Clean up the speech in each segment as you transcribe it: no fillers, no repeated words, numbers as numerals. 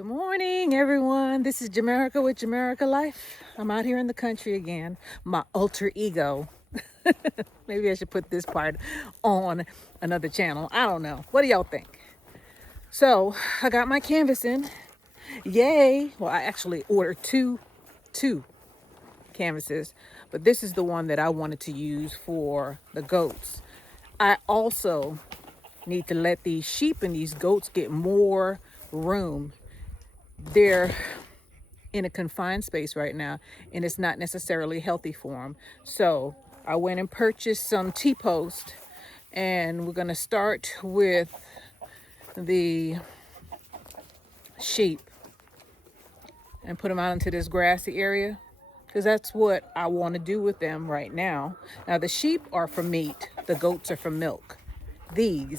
Good morning, everyone. This is Jamerica with Jamerica Life. I'm out here in the country again. My alter ego. Maybe I should put this part on another channel. I don't know. What do y'all think? So I got my canvas in. Yay. Well, I actually ordered two canvases, but this is the one that I wanted to use for the goats. I also need to let these sheep and these goats get more room. They're in a confined space right now, and it's not necessarily healthy for them. So I went and purchased some T-post, and we're gonna start with the sheep and put them out into this grassy area because that's what I want to do with them right now. Now the sheep are for meat, the goats are for milk. They're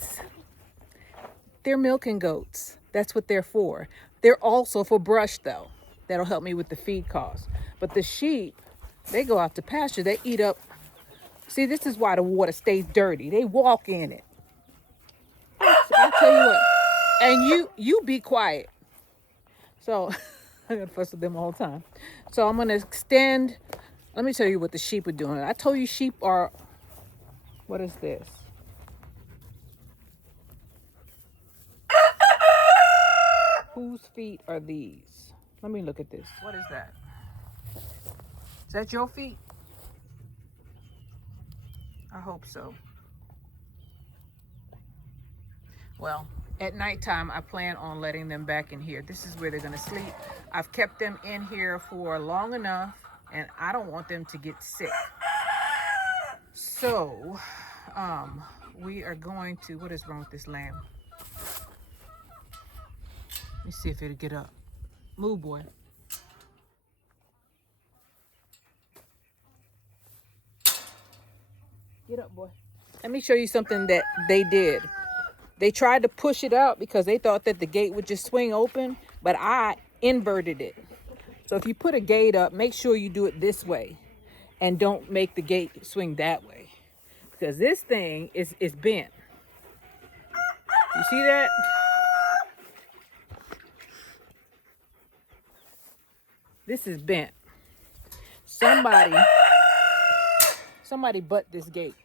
milking goats. That's what they're for. They're also for brush though. That'll help me with the feed cost. But the sheep, they go out to pasture. They eat up. See, this is why the water stays dirty. They walk in it. I'll tell you what. And you be quiet. So I gotta fuss with them all the time. So I'm gonna extend. Let me tell you what the sheep are doing. I told you sheep are. What is this? Whose feet are these? Let me look at this. What is that? Is that your feet? I hope so. Well, at nighttime, I plan on letting them back in here. This is where they're gonna sleep. I've kept them in here for long enough, and I don't want them to get sick. So, we are going to, what is wrong with this lamb? Let me see if it'll get up. Move, boy. Get up, boy. Let me show you something that they did. They tried to push it out because they thought that the gate would just swing open, but I inverted it. So if you put a gate up, make sure you do it this way and don't make the gate swing that way because this thing is bent. You see that? This is bent. Somebody butt this gate,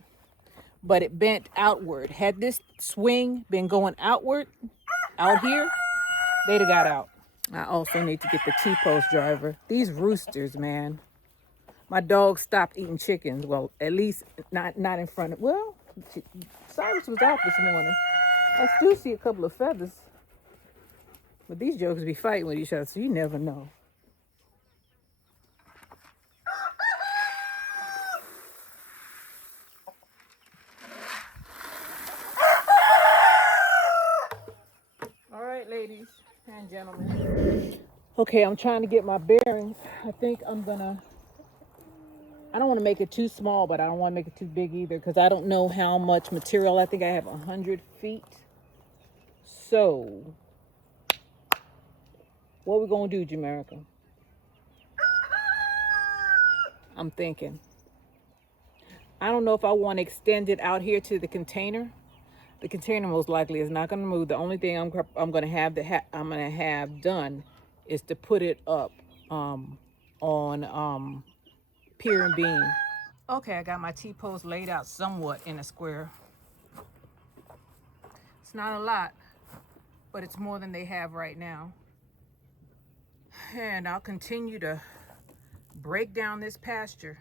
but it bent outward. Had this swing been going outward, out here, they'd have got out. I also need to get the T-post driver. These roosters, man. My dog stopped eating chickens. Well, at least not in front of, well, Cyrus was out this morning. I still see a couple of feathers. But these jokers be fighting with each other, so you never know. All right, ladies and gentlemen. Okay, I'm trying to get my bearings. I think I don't want to make it too small, but I don't want to make it too big either because I don't know how much material. I think I have 100 feet. So, what we gonna do, Jamerica? I'm thinking. I don't know if I want to extend it out here to the container. The container most likely is not going to move. The only thing I'm going to have done is to put it up on pier and beam. Okay, I got my T-post laid out somewhat in a square. It's not a lot, but it's more than they have right now. And I'll continue to break down this pasture.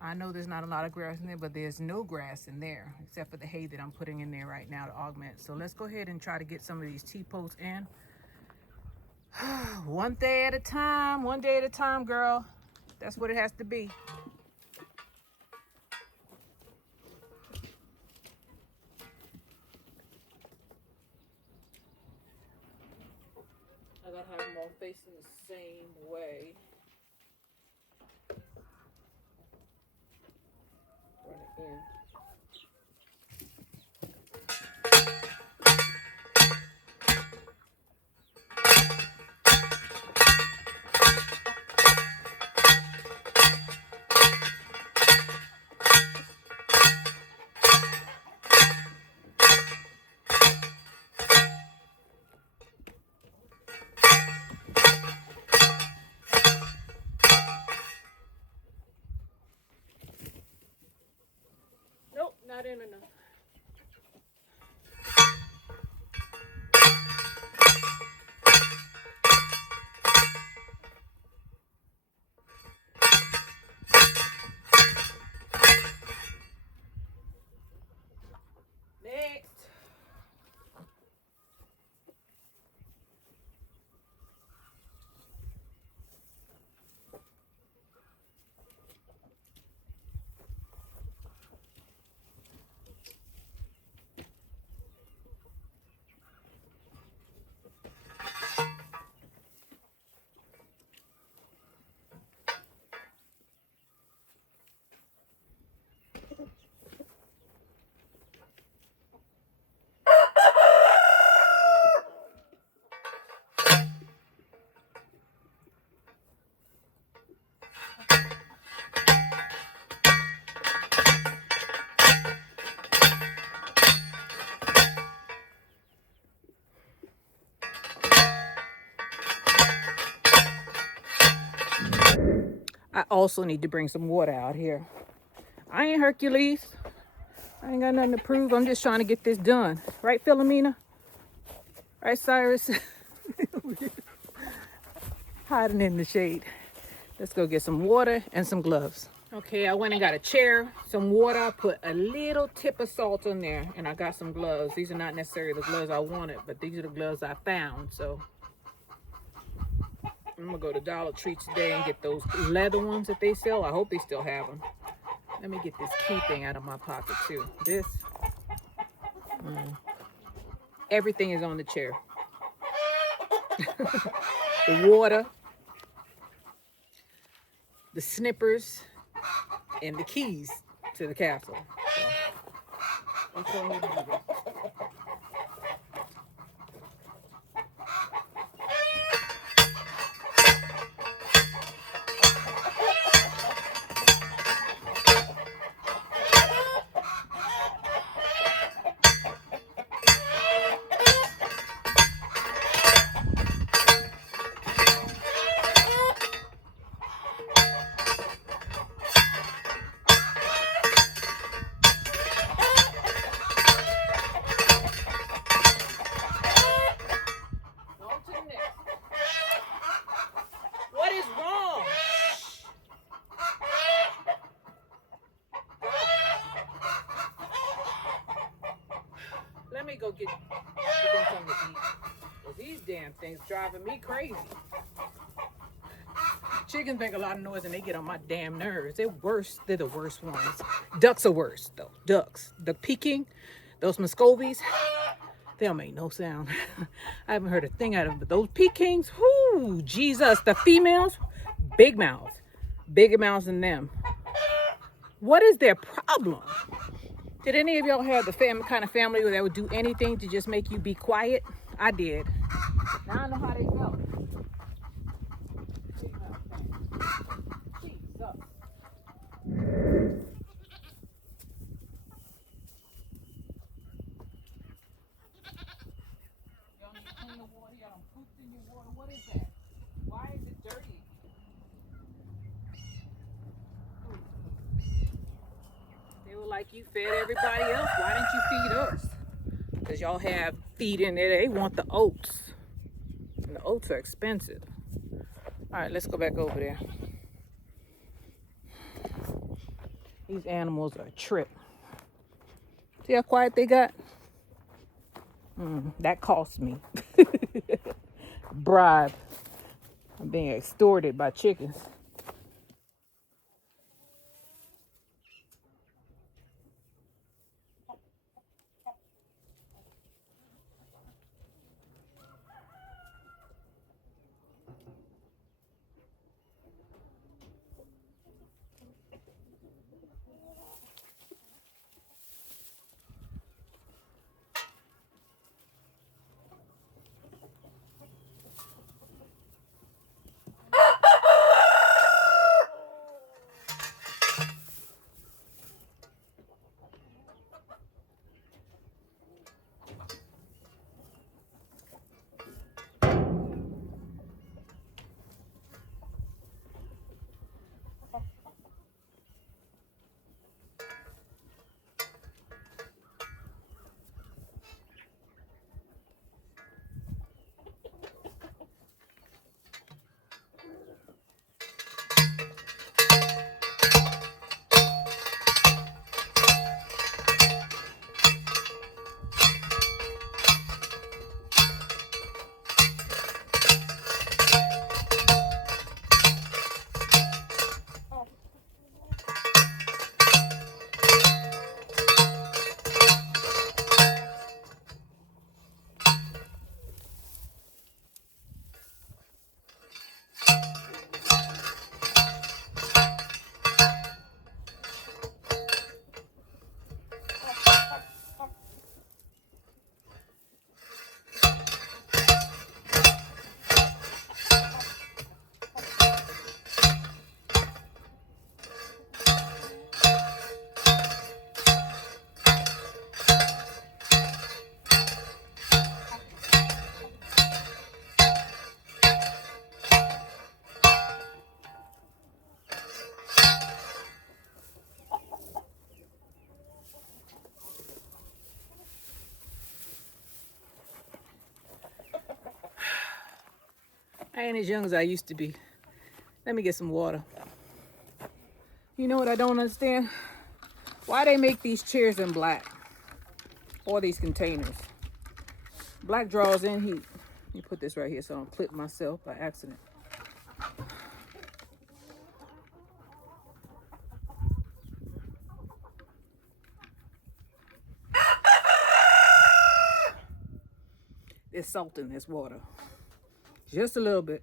I know there's not a lot of grass in there, but there's no grass in there except for the hay that I'm putting in there right now to augment. So let's go ahead and try to get some of these T-posts in. One day at a time, girl. That's what it has to be. I gotta have them all facing the same way. Run it in. no. Next. I also need to bring some water out here. I ain't Hercules. I ain't got nothing to prove. I'm just trying to get this done. Right, Philomena? Right, Cyrus? Hiding in the shade. Let's go get some water and some gloves. Okay, I went and got a chair, some water, I put a little tip of salt in there, and I got some gloves. These are not necessarily the gloves I wanted, but these are the gloves I found. So I'm gonna go to Dollar Tree today and get those leather ones that they sell. I hope they still have them. Let me get this key thing out of my pocket too. This, everything is on the chair. The water, the snippers, and the keys to the castle. So, I'm showing you to do this. On to the next. What is wrong? Let me go get them something to eat. Cause these damn things driving me crazy. Chickens make a lot of noise and they get on my damn nerves. They're worse. They're the worst ones. Ducks are worse though. Ducks. The Peking, those Muscovies, they don't make no sound. I haven't heard a thing out of them. But those Pekings, whoo, Jesus. The females, big mouths. Bigger mouths than them. What is their problem? Did any of y'all have the kind of family that would do anything to just make you be quiet? I did. Now I know how they felt. Jesus. Y'all need to clean the water. Y'all done pooped in your water. What is that? Why is it dirty? They were like, you fed everybody else. Why didn't you feed us? Because y'all have feed in there. They want the oats. And the oats are expensive. All right, let's go back over there. These animals are a trip. See how quiet they got? That cost me. Bribe. I'm being extorted by chickens. ain't as young as I used to be. Let me get some water. You know what I don't understand? Why they make these chairs in black? Or these containers. Black draws in heat. Let me put this right here so I don't clip myself by accident. There's salt in this water. Just a little bit.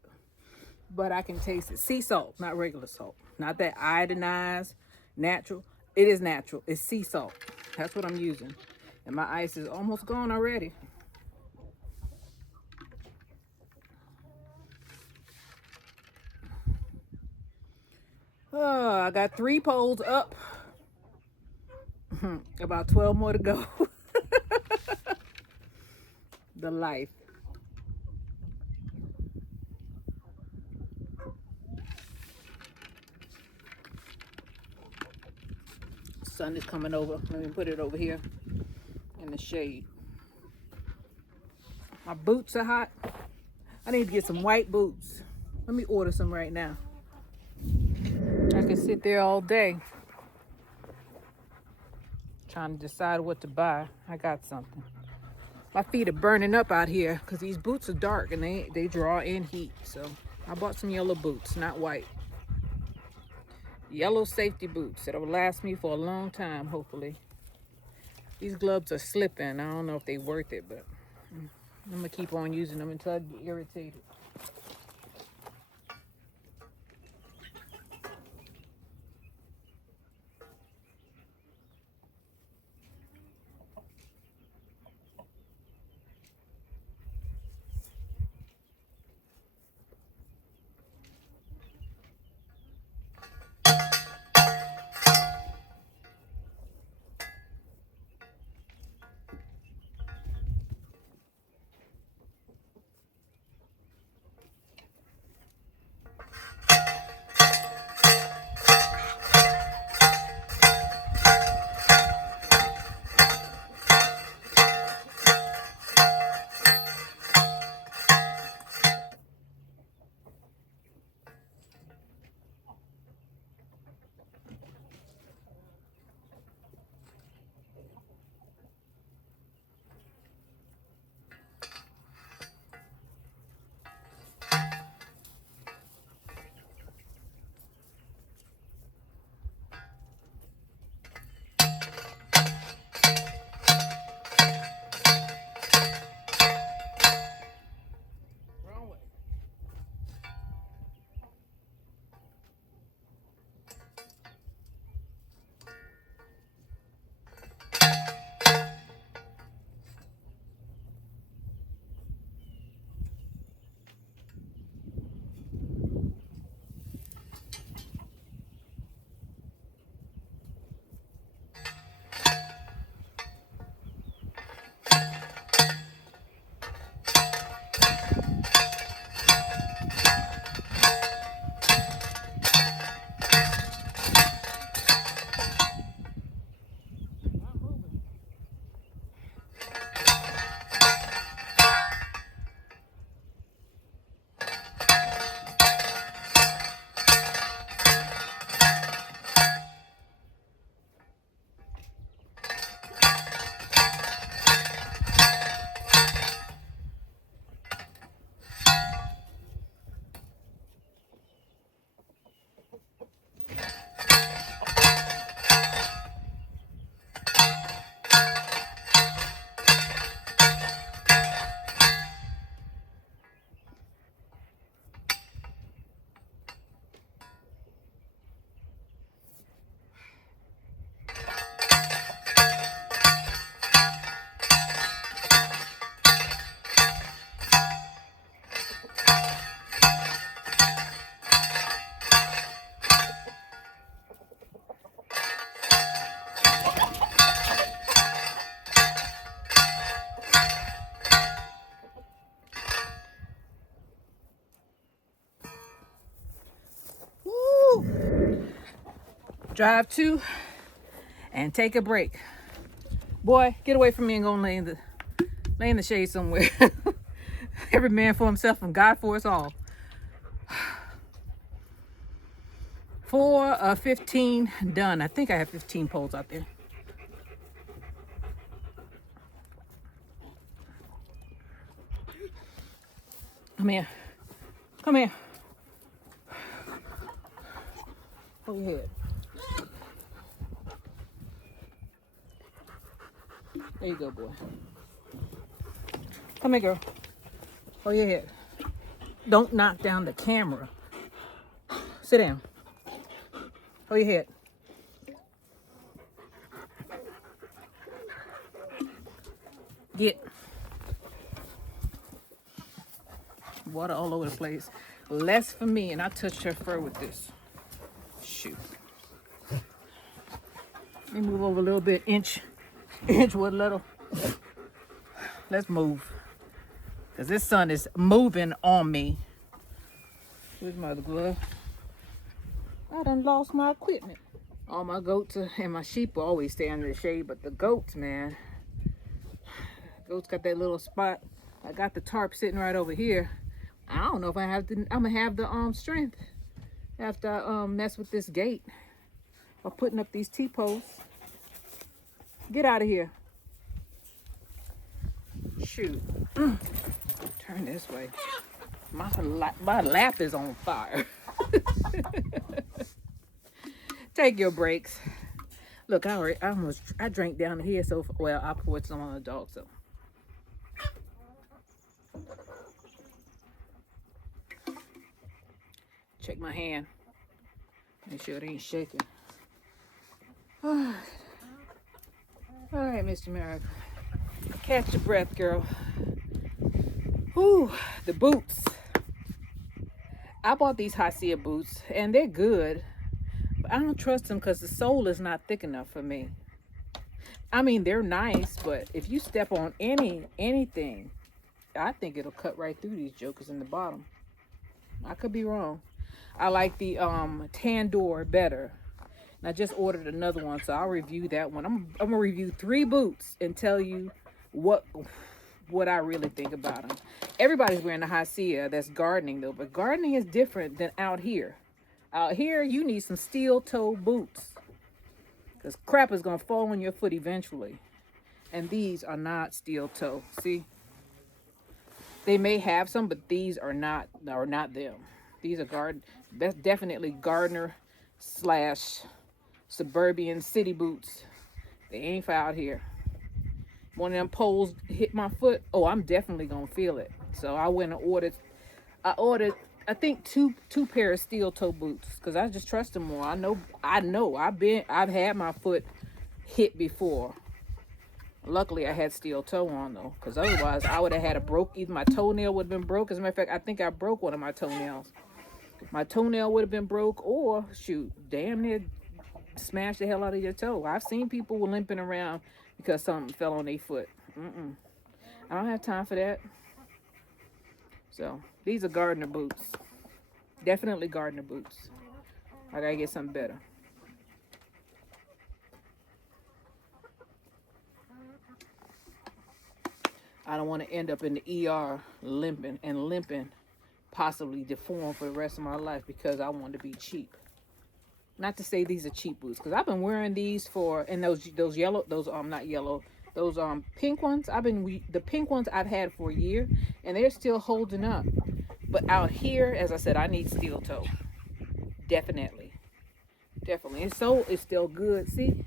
But I can taste it. Sea salt, not regular salt. Not that iodinized, natural. It is natural. It's sea salt. That's what I'm using. And my ice is almost gone already. Oh, I got 3 poles up. About 12 more to go. The life. Sun is coming over. Let me put it over here in the shade. My boots are hot. I need to get some white boots. Let me order some right now. I can sit there all day trying to decide what to buy. I got something. My feet are burning up out here because these boots are dark and they draw in heat. So I bought some yellow boots, not white. Yellow safety boots that'll last me for a long time, hopefully. These gloves are slipping. I don't know if they're worth it, but I'm gonna keep on using them until I get irritated. Drive to and take a break. Boy, get away from me and go and lay in the shade somewhere. Every man for himself and God for us all. 4 15 done. I think I have 15 poles out there. Come here. Come here. Go ahead. There you go, boy. Come here, girl. Go ahead. Don't knock down the camera. Sit down. Go ahead. Get. Water all over the place. Less for me, and I touched her fur with this. Shoot. Let me move over a little bit. Inch with little. Let's move. Because this sun is moving on me. Where's my other glove? I done lost my equipment. All my goats and my sheep will always stay under the shade, but the goats, man. Goats got that little spot. I got the tarp sitting right over here. I don't know if I'm gonna have the strength after I mess with this gate or putting up these T-posts. Get out of here. Shoot. Turn this way. My lap is on fire. Take your breaks. Look, I drank down here, so well I poured some on the dog. So check my hand. Make sure it ain't shaking. All right, Mr. Merrick. Catch your breath, girl. Whew, the boots. I bought these Hacia boots, and they're good. But I don't trust them because the sole is not thick enough for me. I mean, they're nice, but if you step on anything, I think it'll cut right through these jokers in the bottom. I could be wrong. I like the Tandoor better. And I just ordered another one, so I'll review that one. I'm gonna review 3 boots and tell you what I really think about them. Everybody's wearing the Hacia that's gardening though, but gardening is different than out here. Out here, you need some steel toe boots because crap is gonna fall on your foot eventually. And these are not steel toe. See, they may have some, but these are not them. These are that's definitely gardener / suburban city boots. They ain't for out here. One of them poles hit my foot. Oh, I'm definitely gonna feel it. So I went and ordered. I think two pair of steel toe boots because I just trust them more. I know. I've had my foot hit before. Luckily, I had steel toe on though, because otherwise I would have had either my toenail would have been broke. As a matter of fact, I think I broke one of my toenails. My toenail would have been broke, or shoot, damn near smash the hell out of your toe. I've seen people limping around because something fell on their foot. I don't have time for that. So these are gardener boots. Definitely gardener boots. I gotta get something better. I don't want to end up in the ER limping, possibly deformed for the rest of my life because I want to be cheap. Not to say these are cheap boots, because I've been wearing these and those pink ones. The pink ones I've had for a year, and they're still holding up. But out here, as I said, I need steel toe. Definitely. And sole is still good. See,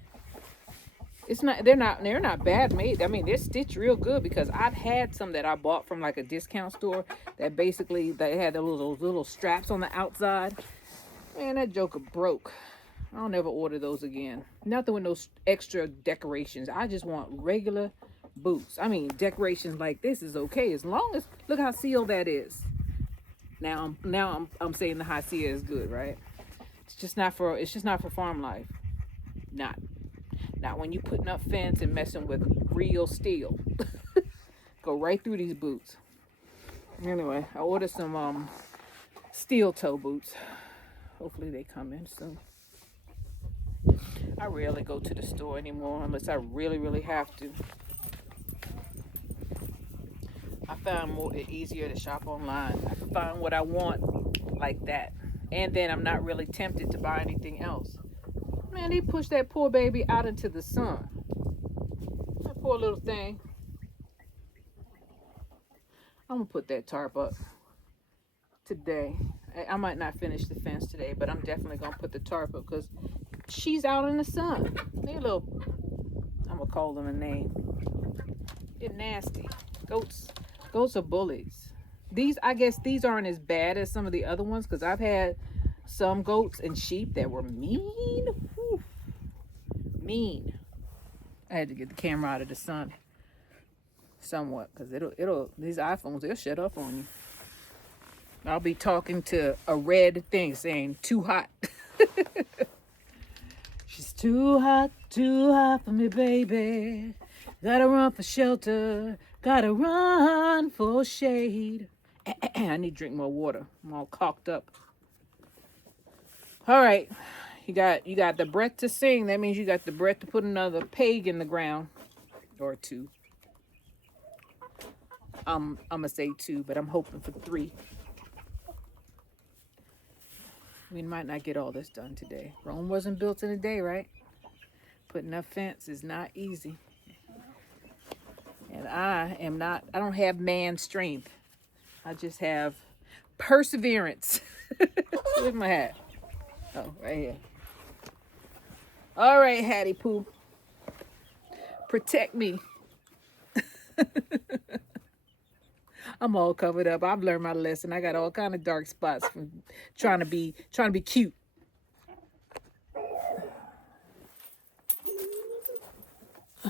they're not bad made. I mean, they're stitched real good because I've had some that I bought from like a discount store that basically they had those little straps on the outside. Man, that joker broke. I'll never order those again. Nothing with those extra decorations. I just want regular boots. I mean, decorations like this is okay as long as look how sealed that is. Now I'm saying the Hacia is good, right? It's just not for farm life. Not when you putting up fence and messing with real steel. Go right through these boots. Anyway, I ordered some steel toe boots. Hopefully they come in soon. I rarely go to the store anymore unless I really, really have to. I found it easier to shop online. I can find what I want like that. And then I'm not really tempted to buy anything else. Man, they pushed that poor baby out into the sun. That poor little thing. I'm gonna put that tarp up today. I might not finish the fence today, but I'm definitely gonna put the tarp up because she's out in the sun. They little, I'm gonna call them a name. They're nasty. Goats are bullies. I guess these aren't as bad as some of the other ones because I've had some goats and sheep that were mean. Whew. Mean. I had to get the camera out of the sun somewhat because it'll these iPhones, they'll shut up on you. I'll be talking to a red thing saying too hot. She's too hot for me, baby. Gotta run for shelter, gotta run for shade. I need to drink more water. I'm all cocked up. All right, you got the breath to sing. That means you got the breath to put another peg in the ground, or two. I'm gonna say two, but I'm hoping for three. We might not get all this done today. Rome wasn't built in a day, right? Putting up fence is not easy. And I don't have man strength. I just have perseverance. Where's my hat? Oh, right here. All right, Hattie Pooh. Protect me. I'm all covered up. I've learned my lesson. I got all kind of dark spots from trying to be cute.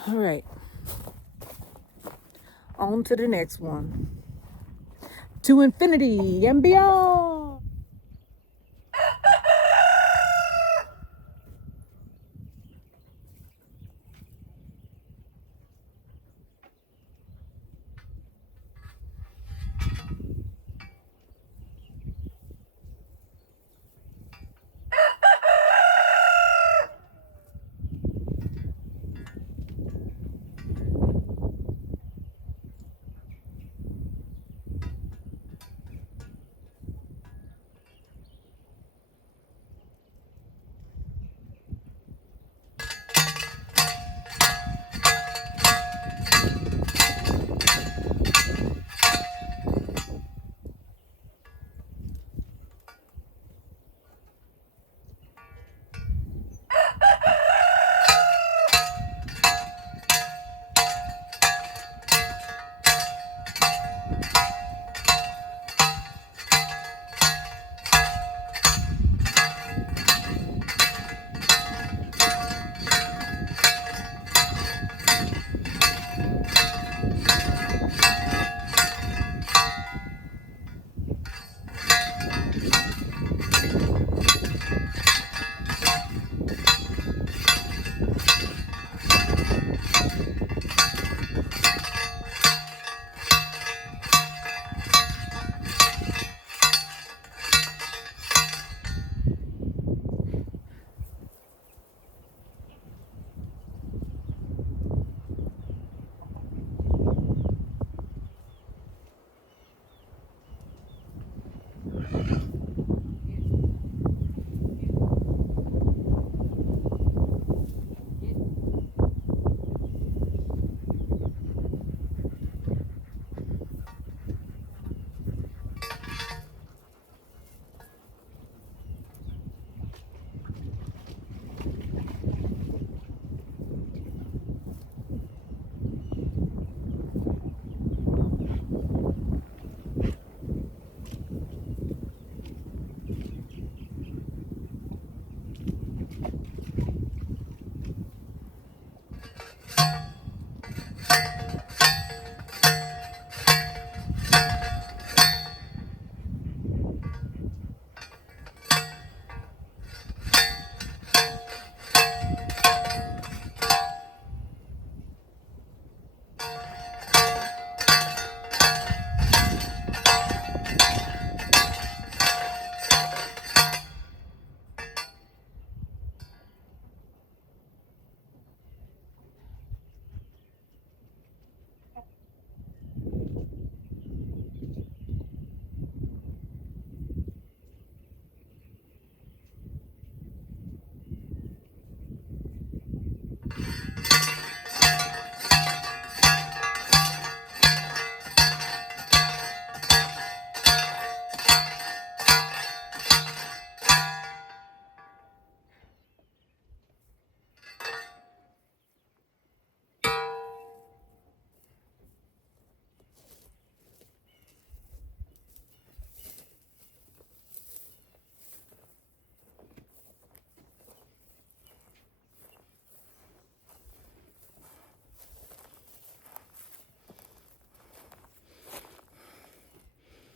All right. On to the next one. To infinity and beyond.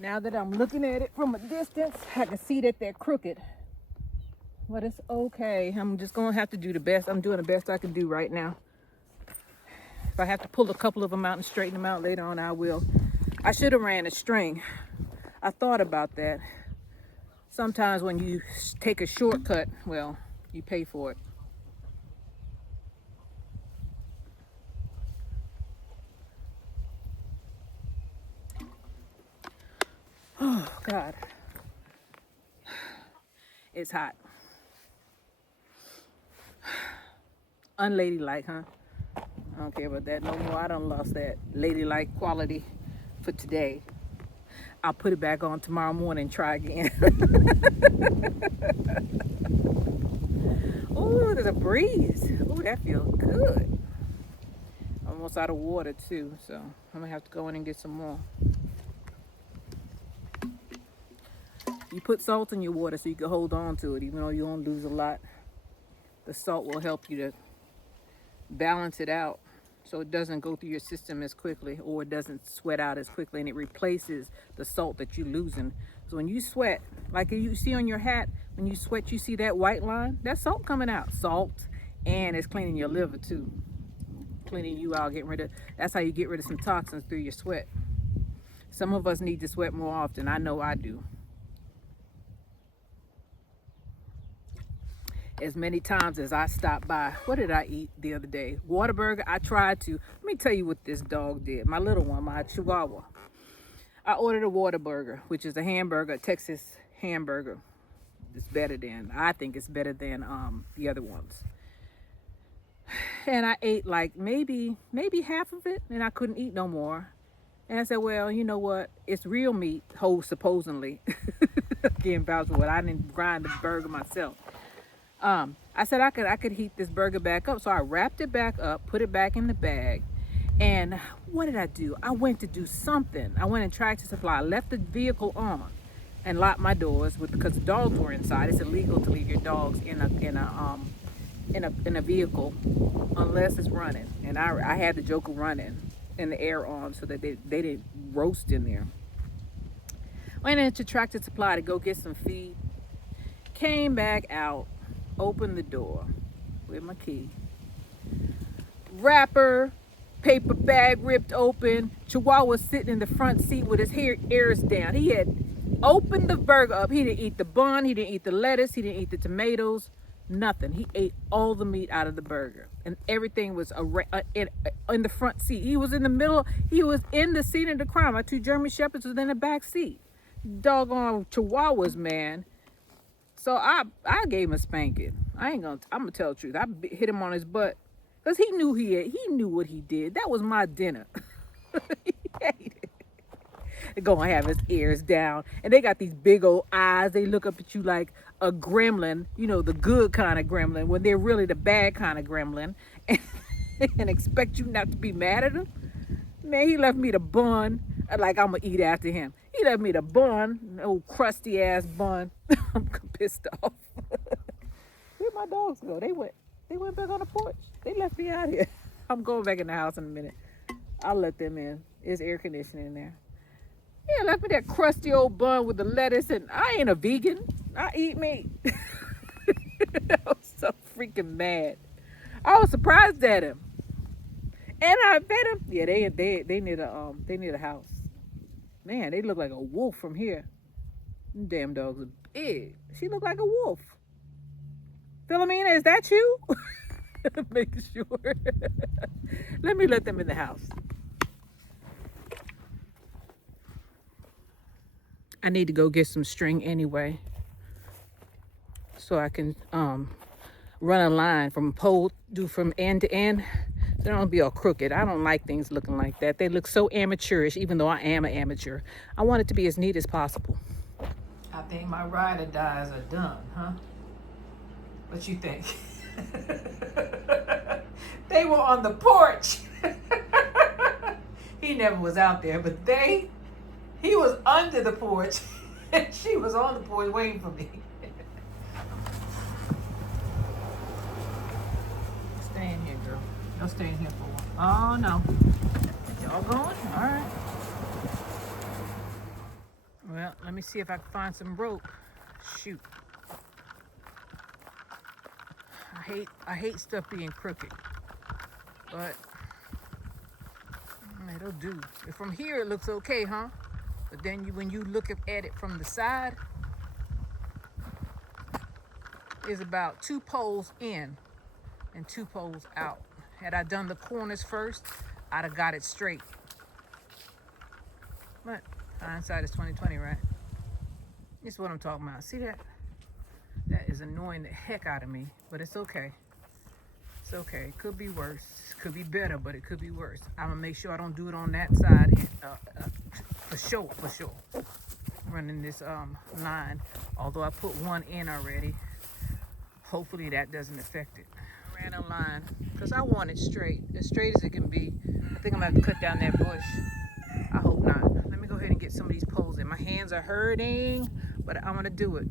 Now that I'm looking at it from a distance, I can see that they're crooked. But it's okay. I'm just gonna have to do the best. I'm doing the best I can do right now. If I have to pull a couple of them out and straighten them out later on, I will. I should have ran a string. I thought about that. Sometimes when you take a shortcut, well, you pay for it. Oh, God. It's hot. Unladylike, huh? I don't care about that no more. I done lost that ladylike quality for today. I'll put it back on tomorrow morning and try again. Oh, there's a breeze. Oh, that feels good. Almost out of water too, so I'm gonna have to go in and get some more. You put salt in your water so you can hold on to it, even though you won't lose a lot. The salt will help you to balance it out so it doesn't go through your system as quickly, or it doesn't sweat out as quickly, and it replaces the salt that you're losing. So when you sweat, like you see on your hat, when you sweat, you see that white line? That's salt coming out. Salt, and it's cleaning your liver too. Cleaning you out, that's how you get rid of some toxins through your sweat. Some of us need to sweat more often. I know I do. As many times as I stopped by, what did I eat the other day? Whataburger. I tried to. Let me tell you what this dog did. My little one, my Chihuahua. I ordered a Whataburger, which is a hamburger, a Texas hamburger. I think it's better than the other ones. And I ate like maybe half of it, and I couldn't eat no more. And I said, well, you know what? It's real meat, whole supposedly. Again, vouch for what I didn't grind the burger myself. I said I could heat this burger back up. So I wrapped it back up, put it back in the bag. And what did I do? I went to do something. I went and Tractor Supply. I left the vehicle on and locked my doors because the dogs were inside. It's illegal to leave your dogs in a vehicle unless it's running. And I had the Joker running and the air on so that they didn't roast in there. Went into Tractor Supply to go get some feed. Came back out. Opened the door with my key. Wrapper, paper bag ripped open. Chihuahua sitting in the front seat with his ears down. He had opened the burger up. He didn't eat the bun. He didn't eat the lettuce. He didn't eat the tomatoes. Nothing. He ate all the meat out of the burger. And everything was in the front seat. He was in the middle. He was in the seat of the crime. My 2 German Shepherds was in the back seat. Doggone Chihuahuas, man. So I gave him a spanking. I'm gonna tell the truth. I hit him on his butt because he knew what he did. That was my dinner. He hated it. They're gonna have his ears down, and they got these big old eyes. They look up at you like a gremlin, you know, the good kind of gremlin, when they're really the bad kind of gremlin, and expect you not to be mad at them. Man, he left me the bun. Like I'm gonna eat after him. He left me the bun, an old crusty ass bun. I'm pissed off. Where'd my dogs go? They went back on the porch. They left me out here. I'm going back in the house in a minute. I'll let them in. There's air conditioning in there. Yeah, left me that crusty old bun with the lettuce, and I ain't a vegan. I eat meat. I was so freaking mad. I was surprised at him. And I fed him. Yeah, they need a house. Man, they look like a wolf from here. Them damn dogs are big. She look like a wolf. Philomena, is that you? Making sure. Let me let them in the house. I need to go get some string anyway, so I can run a line from pole, do from end to end. So they don't be all crooked. I don't like things looking like that. They look so amateurish, even though I am an amateur. I want it to be as neat as possible. I think my ride or dies are done, huh? What you think? They were on the porch. He never was out there, but he was under the porch, and she was on the porch waiting for me. Stay in here, girl. Y'all stay in here for a while. Oh, no. Y'all going? All right. Well, let me see if I can find some rope. Shoot. I hate stuff being crooked, but it'll do. From here it looks okay, huh? But then when you look at it from the side, it's about 2 poles in and 2 poles out. Had I done the corners first, I'd have got it straight. But hindsight is 20/20, right? This is what I'm talking about. See that? That is annoying the heck out of me, but it's okay. It's okay. It could be worse. Could be better, but it could be worse. I'm gonna make sure I don't do it on that side for sure. Running this line, although I put one in already. Hopefully that doesn't affect it. I ran a line because I want it straight as it can be. I think I'm gonna have to cut down that bush. I hope not. Let me go ahead and get some of these poles in. My hands are hurting, but I'm gonna do it.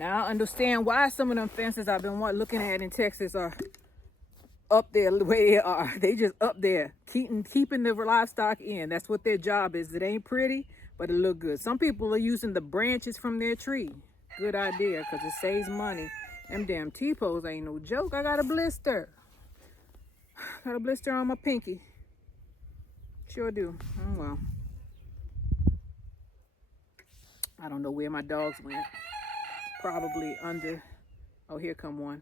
Now I understand why some of them fences I've been looking at in Texas are up there the way they are. They just up there, keeping the livestock in. That's what their job is. It ain't pretty, but it look good. Some people are using the branches from their tree. Good idea, because it saves money. Them damn T-posts ain't no joke. I got a blister. Got a blister on my pinky. Sure do. Oh well. I don't know where my dogs went. Probably under. Oh, here come one.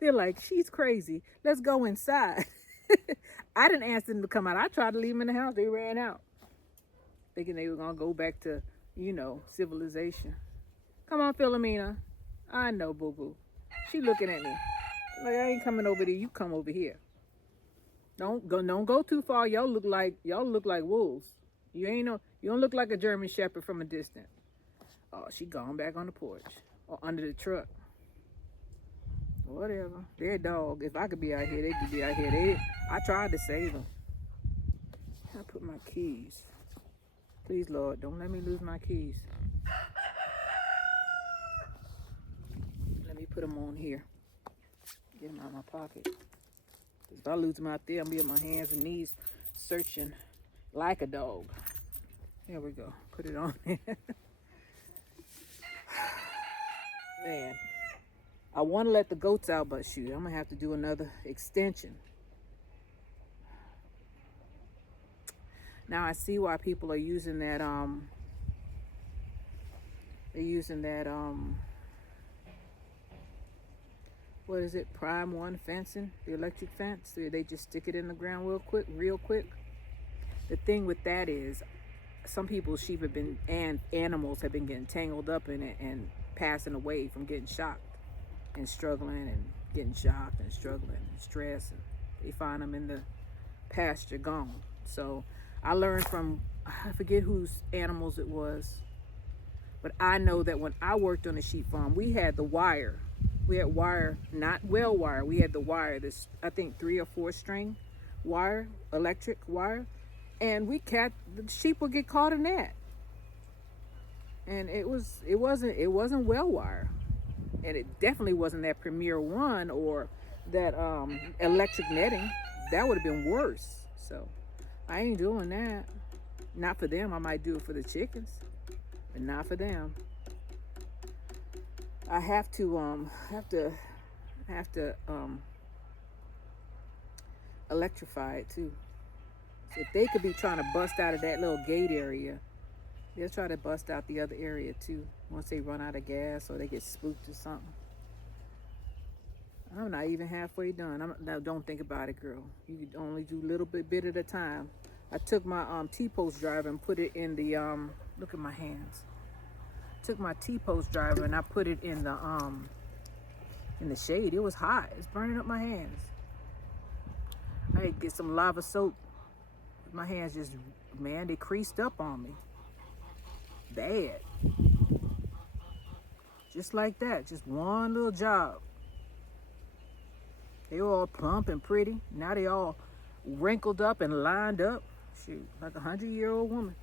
They're like, she's crazy. Let's go inside. I didn't ask them to come out. I tried to leave them in the house. They ran out. Thinking they were going to go back to, civilization. Come on, Philomena. I know, boo-boo. She looking at me. Like, I ain't coming over there. You come over here. Don't go too far. Y'all look like wolves. You don't look like a German Shepherd from a distance. Oh, she gone back on the porch or under the truck. Whatever. They're a dog. If I could be out here, they could be out here. I tried to save them. I put my keys. Please, Lord, don't let me lose my keys. Let me put them on here. Get them out of my pocket. If I lose them out there, I'm gonna be on my hands and knees searching like a dog. There we go. Put it on there. Man, I want to let the goats out, but shoot, I'm gonna have to do another extension. Now I see why people are using that. They're using that. What is it? Prime One fencing, the electric fence. So they just stick it in the ground real quick. The thing with that is, some people's sheep have been, and animals have been getting tangled up in it and passing away from getting shocked and struggling and getting shocked and struggling and stressed. And they find them in the pasture gone. So I learned from, I forget whose animals it was, but I know that when I worked on the sheep farm, we had the wire. We had wire, not well wire. We had the wire, this, I think 3 or 4 string wire, electric wire. And the sheep would get caught in that. And it wasn't well wire. And it definitely wasn't that Premier One or that electric netting. That would have been worse. So I ain't doing that. Not for them. I might do it for the chickens, but not for them. I have to electrify it too. So if they could be trying to bust out of that little gate area, they'll try to bust out the other area too. Once they run out of gas or they get spooked or something. I'm not even halfway done. Now don't think about it, girl. You can only do a little bit at a time. I took my T-post driver and put it in the look at my hands. Took my T-post driver and I put it in the shade. It was hot. It's burning up my hands. I had to get some lava soap. My hands just, man, they creased up on me. Bad. Just like that. Just one little job. They were all plump and pretty. Now they all wrinkled up and lined up. Shoot, like a 100-year-old woman.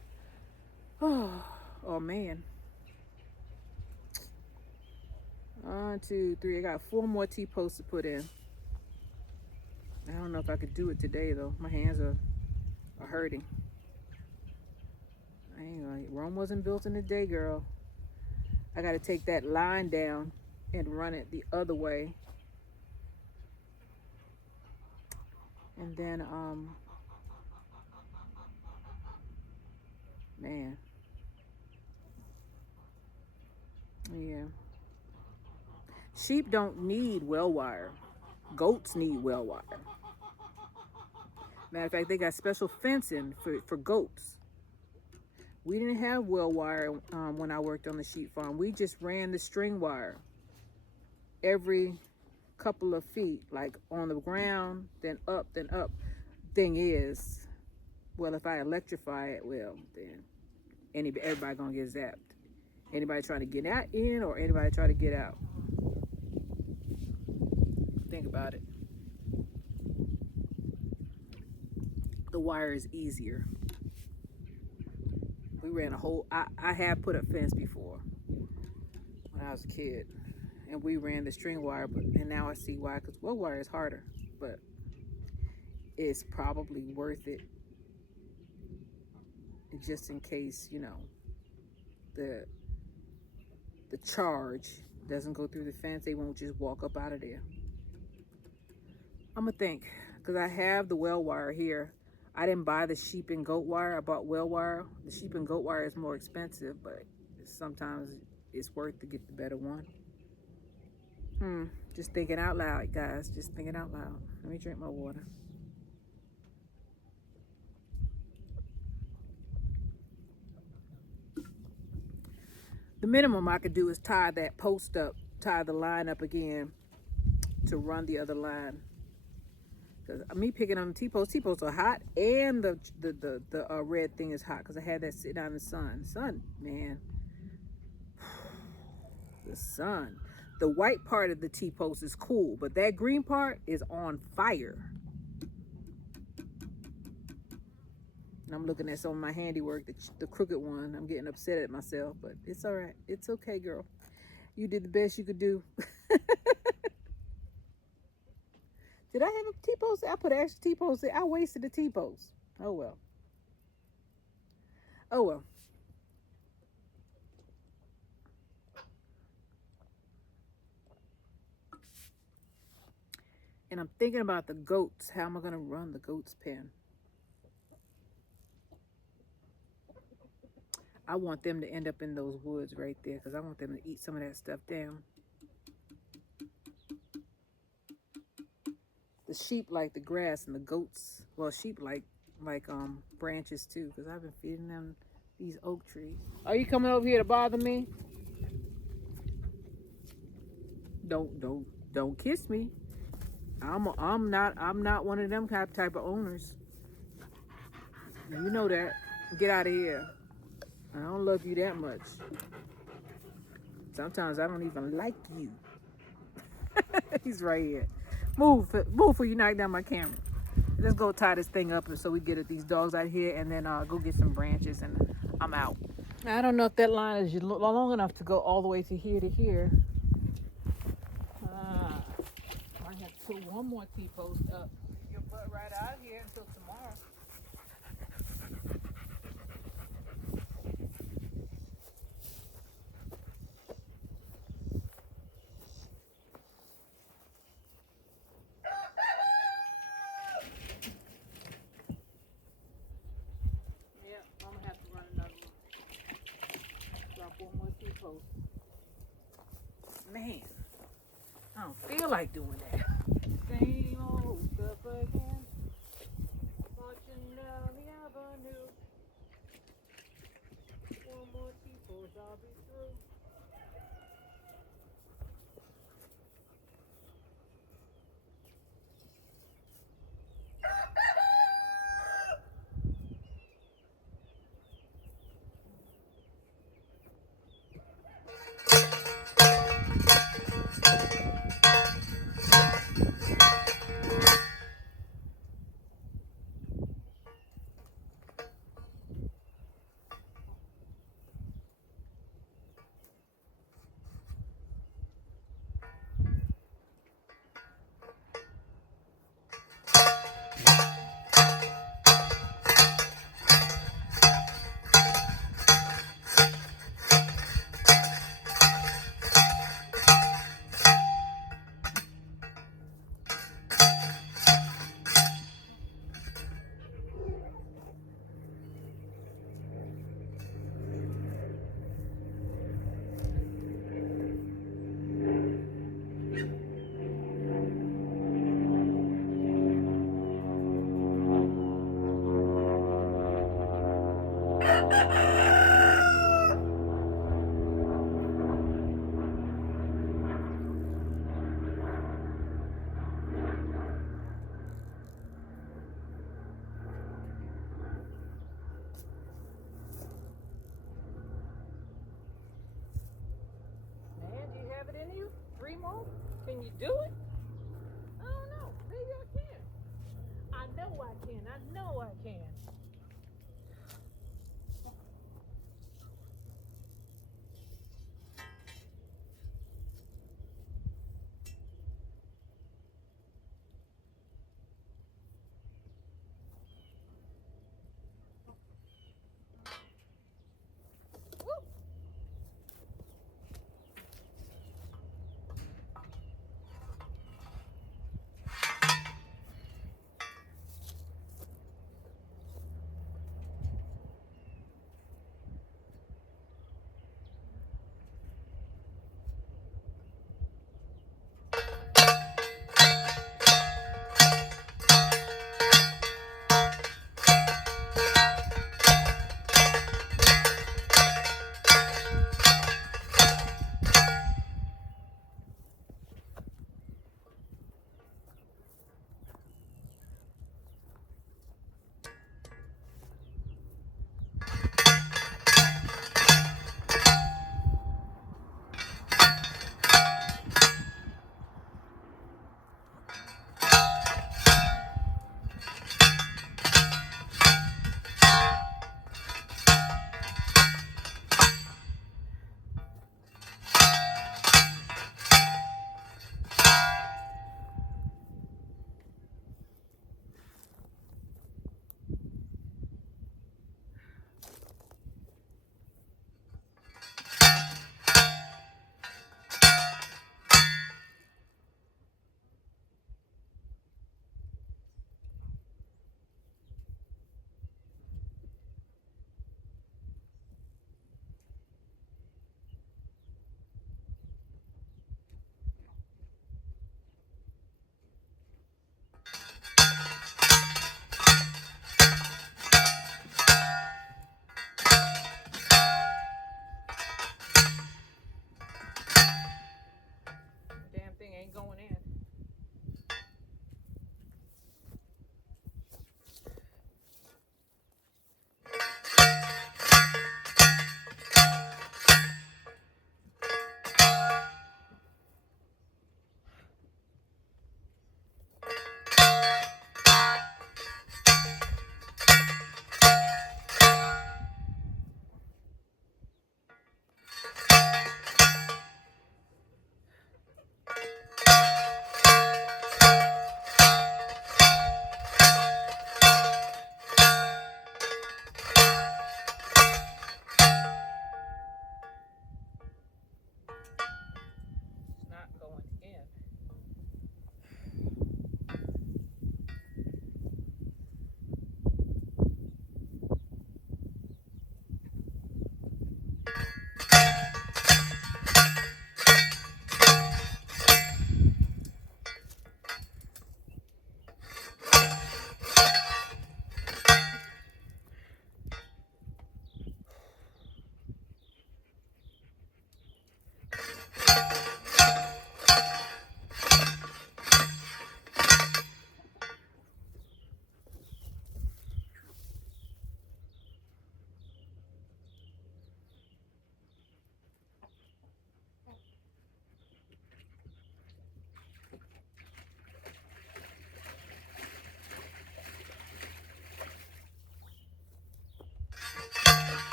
Oh man. 1, 2, 3. I got 4 more T-posts to put in. I don't know if I could do it today though. My hands are hurting. Rome wasn't built in a day, girl. I got to take that line down and run it the other way. And then, man. Yeah. Sheep don't need well wire. Goats need well wire. Matter of fact, they got special fencing for goats. We didn't have well wire when I worked on the sheep farm. We just ran the string wire every couple of feet, like on the ground, then up, then up. Thing is, well, if I electrify it, well, then everybody gonna get zapped. Anybody trying to get in or anybody try to get out. Think about it. The wire is easier. We ran a whole. I have put up fence before when I was a kid, and we ran the string wire. But and now I see why, because wood wire is harder, but it's probably worth it, just in case the the charge doesn't go through the fence. They won't just walk up out of there. I'm gonna think, because I have the well wire here. I didn't buy the sheep and goat wire. I bought well wire. The sheep and goat wire is more expensive, but sometimes it's worth to get the better one. Just thinking out loud, guys. Just thinking out loud. Let me drink my water. The minimum I could do is tie that post up, tie the line up again to run the other line. Because me picking on the T-posts are hot, and the red thing is hot because I had that sitting out in the sun. Sun, man. The sun. The white part of the T-post is cool, but that green part is on fire. And I'm looking at some of my handiwork, the crooked one. I'm getting upset at myself, but it's all right. It's okay, girl. You did the best you could do. Did I have a T-post? I put an extra T-post in. I wasted the T-post. Oh, well. Oh, well. And I'm thinking about the goats. How am I going to run the goats' pen? I want them to end up in those woods right there because I want them to eat some of that stuff down. The sheep like the grass, and the goats, well, sheep like branches too, because I've been feeding them these oak trees. Are you coming over here to bother me? Don't kiss me. I'm not one of them type of owners. You know that. Get out of here. I don't love you that much. Sometimes I don't even like you. He's right here. Move before you knock down my camera. Let's go tie this thing up so we get these dogs out here, and then go get some branches, and I'm out. I don't know if that line is long enough to go all the way to here to here. I have to put one more T-post up. Your butt right out of here until tomorrow. Man, I don't feel like doing that. Same old stuff again. Marching down the avenue. One more T-post, I'll be through. Man, do you have it in you? 3 more? Can you do it? I don't know. Maybe I can. I know I can. I know I can.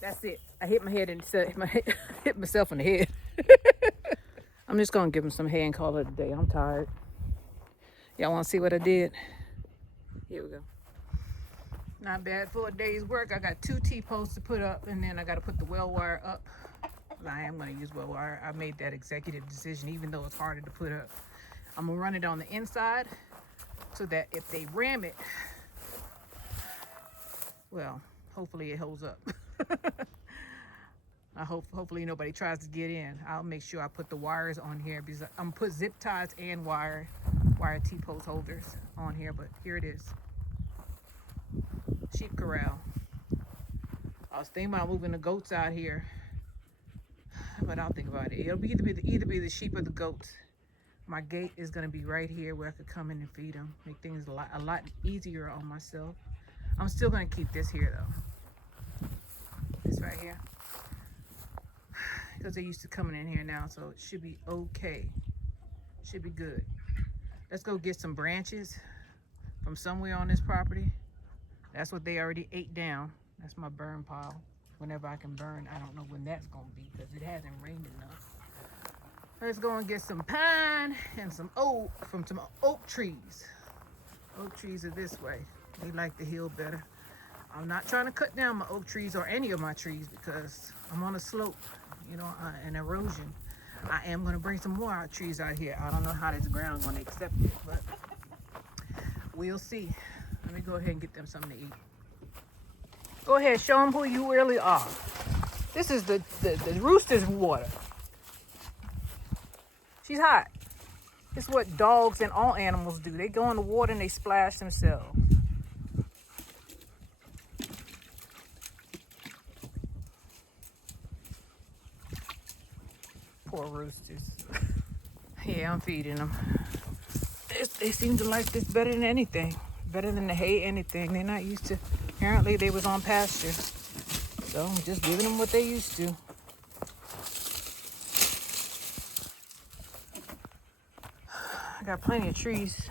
That's it. I hit my head and hit myself in the head. I'm just gonna give him some hay and call it a day. I'm tired. Y'all wanna see what I did? Here we go. Not bad for a day's work. I got 2 T-posts to put up, and then I gotta put the well wire up. I am gonna use well wire. I made that executive decision, even though it's harder to put up. I'm gonna run it on the inside so that if they ram it, well, hopefully it holds up. Hopefully nobody tries to get in. I'll make sure I put the wires on here because I'm gonna put zip ties and wire T-post holders on here. But here it is, sheep corral. I was thinking about moving the goats out here, but I'll think about it. It'll either be the sheep or the goats. My gate is gonna be right here where I could come in and feed them, make things a lot easier on myself. I'm still gonna keep this here though. This right here. Because they're used to coming in here now, so it should be okay. Should be good. Let's go get some branches from somewhere on this property. That's what they already ate down. That's my burn pile. Whenever I can burn, I don't know when that's gonna be because it hasn't rained enough. Let's go and get some pine and some oak from some oak trees. Oak trees are this way. They like the hill better. I'm not trying to cut down my oak trees or any of my trees because I'm on a slope, you know, an erosion. I am going to bring some more trees out here. I don't know how this ground is going to accept it, but we'll see. Let me go ahead and get them something to eat. Go ahead, show them who you really are. This is the rooster's water. She's hot. It's what dogs and all animals do. They go in the water and they splash themselves. Poor roosters. Yeah, I'm feeding them. They seem to like this better than anything. Better than the hay, anything. They're not used to. Apparently, they was on pasture. So I'm just giving them what they used to. I got plenty of trees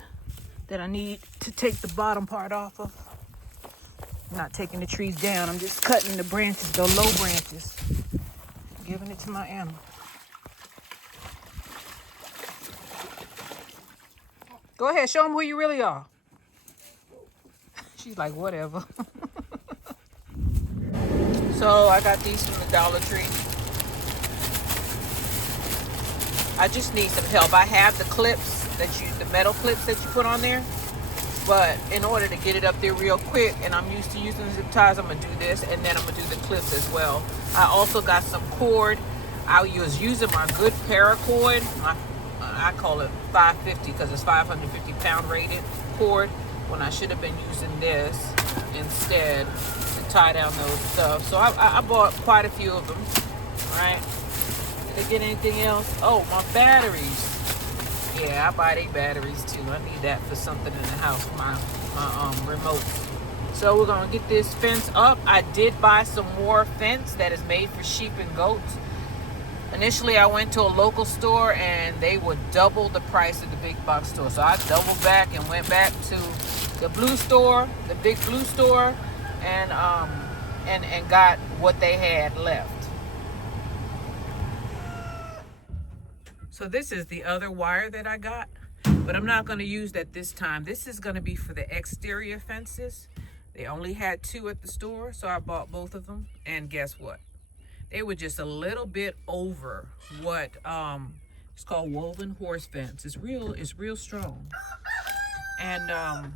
that I need to take the bottom part off of. I'm not taking the trees down. I'm just cutting the branches, the low branches. Giving it to my animal. Go ahead, show them who you really are. She's like, whatever. So I got these from the Dollar Tree. I just need some help. I have the clips the metal clips that you put on there. But in order to get it up there real quick, and I'm used to using zip ties, I'm gonna do this, and then I'm gonna do the clips as well. I also got some cord. I was using my good paracord. I call it 550 because it's 550 pound rated cord, when I should have been using this instead to tie down those stuff. So I bought quite a few of them, right? Did I get anything else? Oh, my batteries. Yeah, I buy 8 batteries too. I need that for something in the house, my remote. So we're gonna get this fence up. I did buy some more fence that is made for sheep and goats. Initially, I went to a local store and they would double the price of the big box store. So I doubled back and went back to the blue store, the big blue store, and got what they had left. So this is the other wire that I got. but I'm not going to use that this time. This is going to be for the exterior fences. They only had 2 at the store, so I bought both of them. And guess what? They were just a little bit over what it's called woven horse fence. It's real strong. And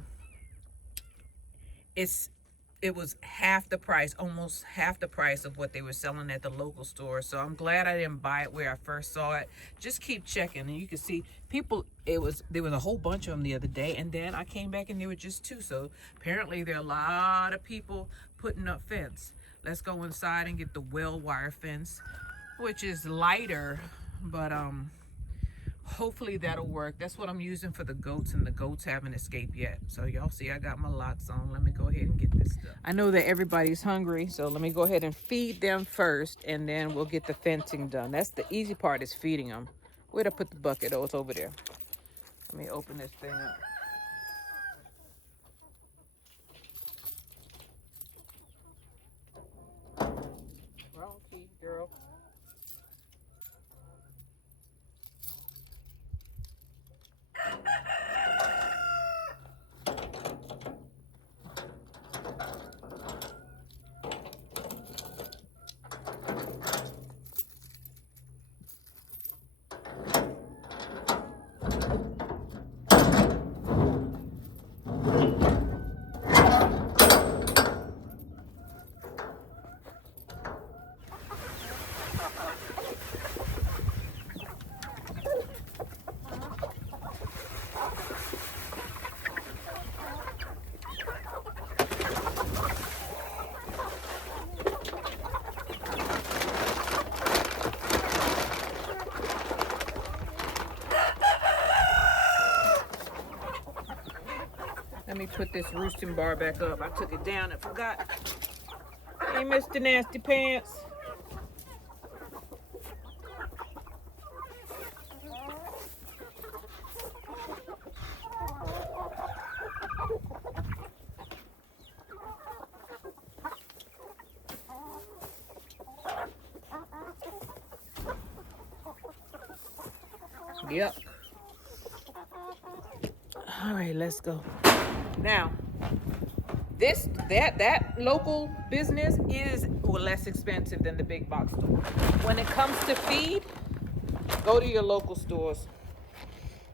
it was half the price, almost half the price of what they were selling at the local store. So I'm glad I didn't buy it where I first saw it. Just keep checking, and you can see people. There was a whole bunch of them the other day, and then I came back and there were just 2. So apparently there are a lot of people putting up fence. Let's go inside and get the well wire fence, which is lighter, but hopefully that'll work. That's what I'm using for the goats, and the goats haven't escaped yet. So y'all see I got my locks on. Let me go ahead and get this stuff. I know that everybody's hungry, so let me go ahead and feed them first, and then we'll get the fencing done. That's the easy part, is feeding them. Where'd I put the bucket? Oh, it's over there. Let me open this thing up. Wrong key, girl. Let me put this roosting bar back up. I took it down and forgot. Hey, Mr. Nasty Pants. Yep. All right, let's go. Now, that local business is less expensive than the big box store. When it comes to feed, go to your local stores.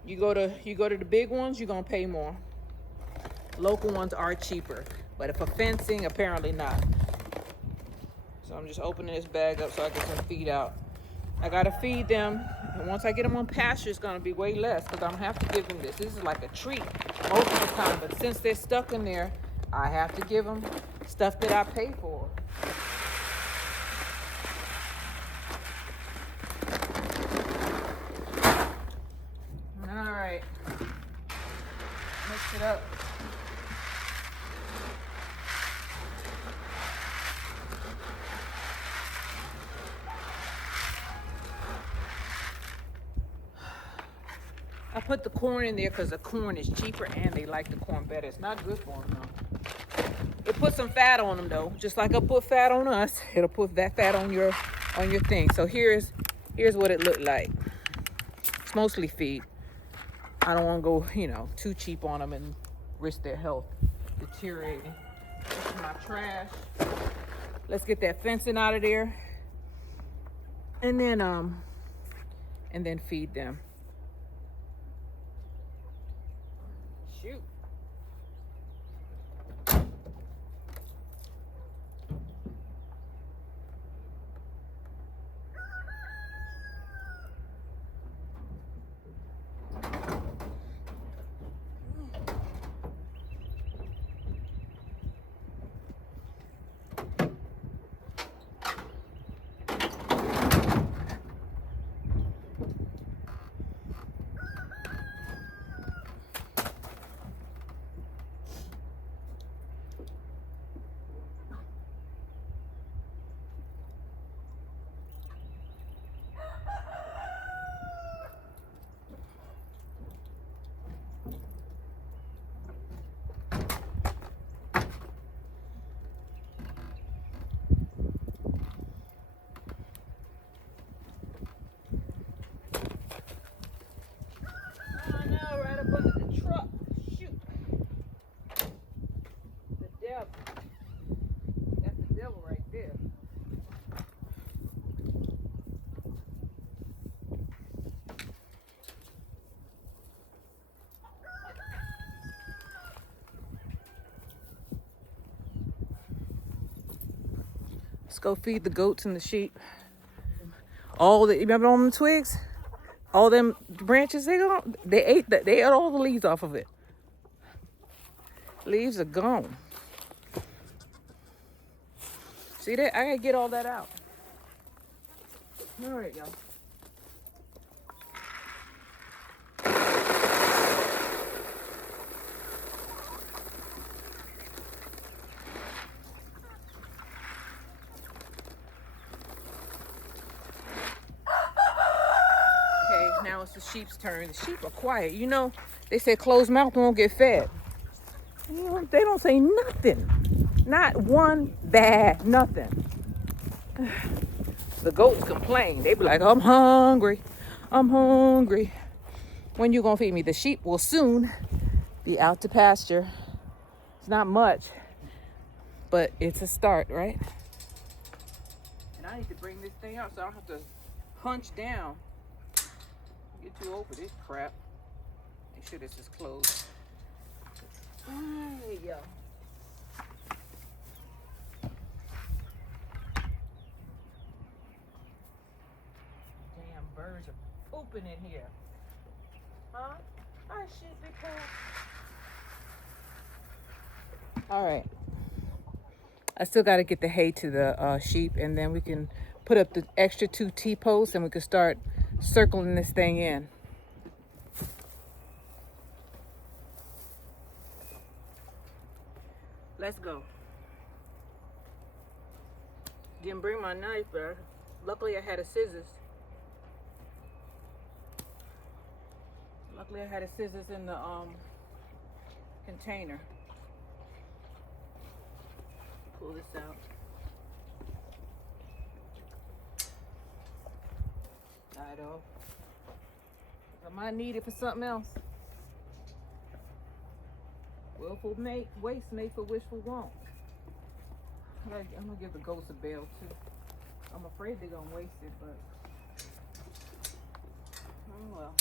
You go to the big ones, you're gonna pay more. Local ones are cheaper, but for fencing, apparently not. So I'm just opening this bag up so I get some feed out. I gotta feed them, and once I get them on pasture, it's gonna be way less because I'm gonna have to give them this. This is like a treat most of the time, but since they're stuck in there, I have to give them stuff that I pay for. All right, mix it up. I put the corn in there because the corn is cheaper and they like the corn better. It's not good for them though. It puts some fat on them though, just like it'll put fat on us. It'll put that fat on your thing. So here's what it looked like. It's mostly feed. I don't want to go, too cheap on them and risk their health deteriorating. This is my trash. Let's get that fencing out of there, and then feed them. Shoot. go feed the goats and the sheep. All the, remember on the twigs? All them branches, they ate all the leaves off of it. Leaves are gone. See that? I gotta get all that out. All right, y'all. Okay, now it's the sheep's turn. The sheep are quiet. You know, they say closed mouth won't get fed. You know, they don't say nothing. Not one bad nothing. The goats complain. They be like, I'm hungry. I'm hungry. When you gonna feed me? The sheep will soon be out to pasture. It's not much, but it's a start, right? And I need to bring this thing out so I don't have to hunch down. Get too old for this crap. Make sure this is closed. There you go. Damn birds are pooping in here. Huh? Hi, sheepy cat. All right. I still got to get the hay to the sheep, and then we can put up the extra 2 T-posts, and we can start circling this thing in. Let's go. Didn't bring my knife, but luckily I had a scissors. Luckily I had a scissors in the container. Pull this out. Right off. I might need it for something else. Willful waste made for wishful want. I'm gonna give the ghosts a bell too. I'm afraid they're gonna waste it, but oh well.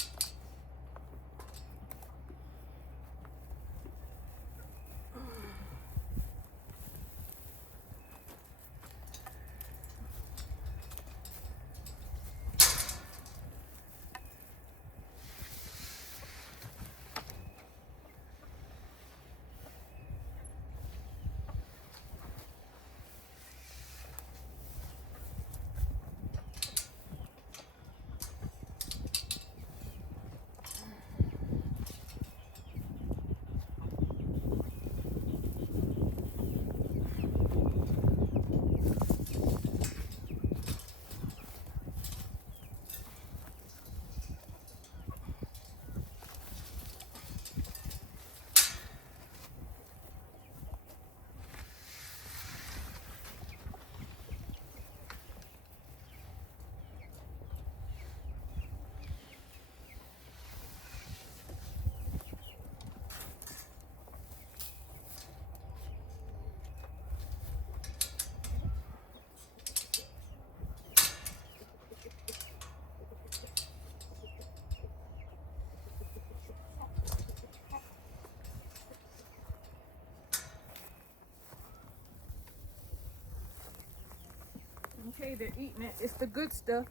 Okay, they're eating it. It's the good stuff.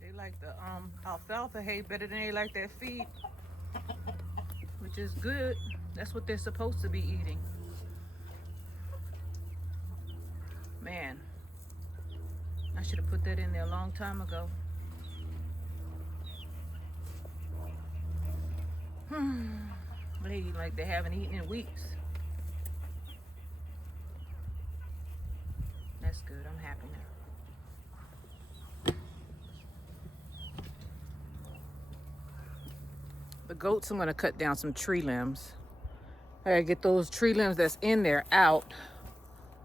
They like the alfalfa hay better than they like that feed, which is good. That's what they're supposed to be eating. Man, I should have put that in there a long time ago. They eat like they haven't eaten in weeks. That's good. I'm happy now. The goats, I'm going to cut down some tree limbs. I gotta get those tree limbs that's in there out.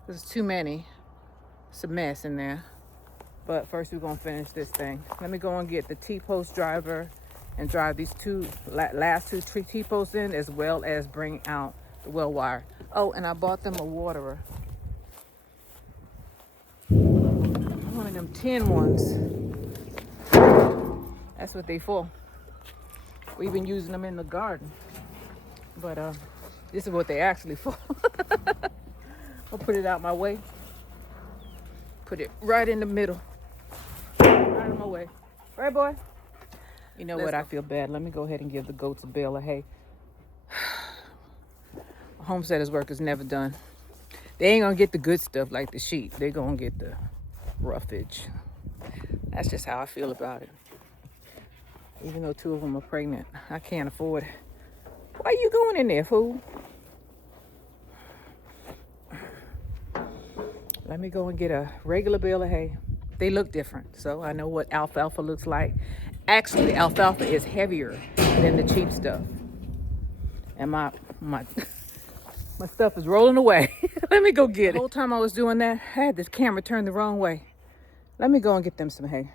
There's too many. It's a mess in there. But first we're gonna finish this thing. Let me go and get the T-post driver and drive these last two T-posts in, as well as bring out the well wire. Oh, and I bought them a waterer. One of them tin ones. That's what they for. We've been using them in the garden. But this is what they actually for. I'll put it out my way. Put it right in the middle. Out of my way. Right, boy? You know what? I feel bad. Let me go ahead and give the goats a bale of hay. Homesteaders work is never done. They ain't gonna get the good stuff like the sheep. They gonna get the roughage. That's just how I feel about it. Even though 2 of them are pregnant, I can't afford it. Why you going in there, fool? Let me go and get a regular bale of hay. They look different, so I know what alfalfa looks like. Actually, the alfalfa is heavier than the cheap stuff. And my stuff is rolling away. Let me go get it. The whole time I was doing that, I had this camera turned the wrong way. Let me go and get them some hay.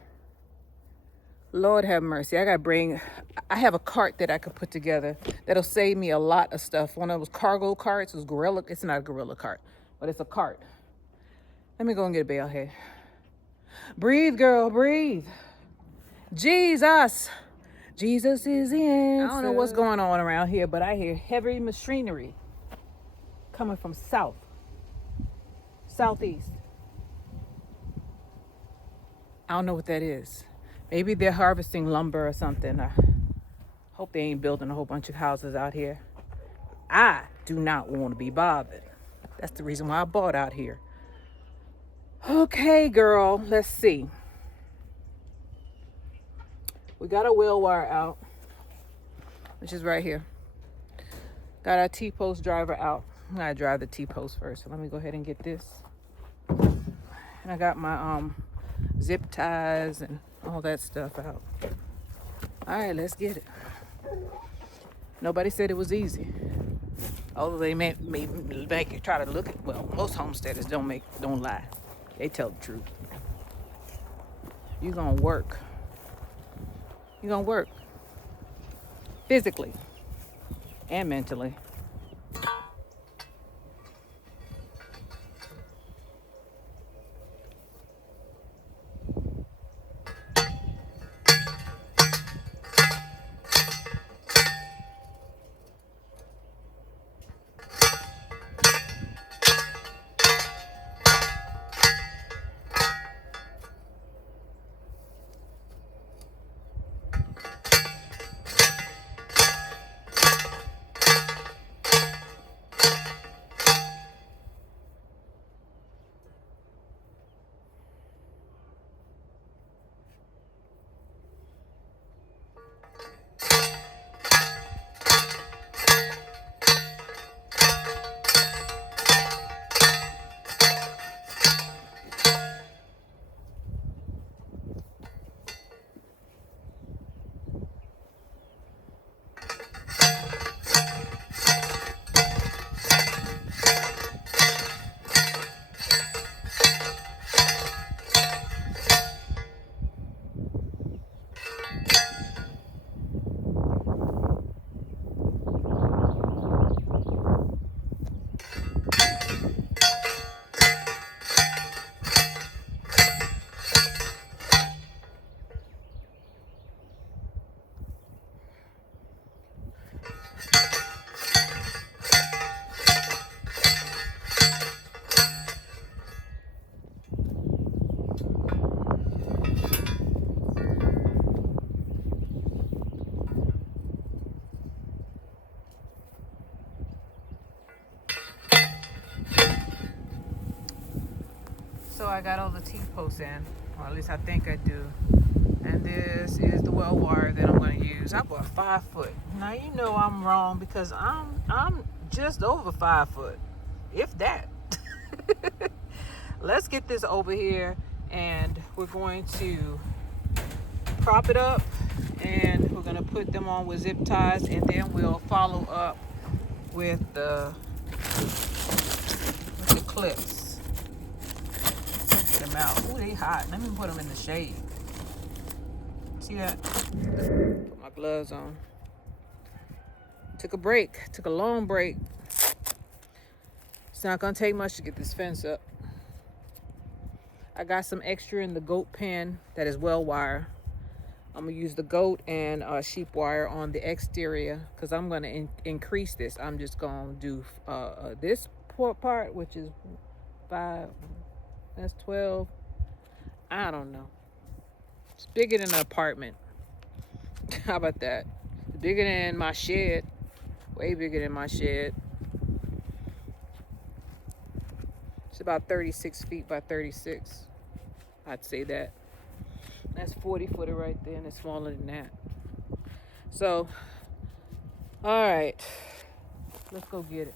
Lord have mercy. I have a cart that I could put together that'll save me a lot of stuff. One of those cargo carts. It's not a gorilla cart, but it's a cart. Let me go and get a bale of hay. Breathe, girl, breathe. Jesus is in. I don't know what's going on around here, but I hear heavy machinery coming from southeast. I don't know what that is. Maybe they're harvesting lumber or something. I hope they ain't building a whole bunch of houses out here. I do not want to be bothered. That's the reason why I bought out here. Okay, girl, let's see. We got our wheel wire out, which is right here. Got our T-post driver out. I gotta drive the T-post first. So let me go ahead and get this. And I got my zip ties and all that stuff out. All right, let's get it. Nobody said it was easy. Although they may make you try to look at, well, most homesteaders don't lie. They tell the truth. You're gonna work. You're gonna work. Physically and mentally. So I got all the T-posts in, or at least I think I do. And this is the well wire that I'm going to use. I bought 5 foot. Now you know I'm wrong because I'm just over 5 foot, if that. Let's get this over here, and we're going to prop it up, and we're going to put them on with zip ties, and then we'll follow up with the clips. Get them them out. Ooh, they hot. Let me put them in the shade. See that? Put my gloves on. Took a break. Took a long break. It's not gonna take much to get this fence up. I got some extra in the goat pen that is well wire. I'm gonna use the goat and sheep wire on the exterior because I'm gonna increase this. I'm just gonna do this part, which is 5. That's 12. I don't know. It's bigger than an apartment. How about that? It's bigger than my shed. Way bigger than my shed. It's about 36 feet by 36. I'd say that. That's 40 footer right there, and it's smaller than that. So, all right, let's go get it.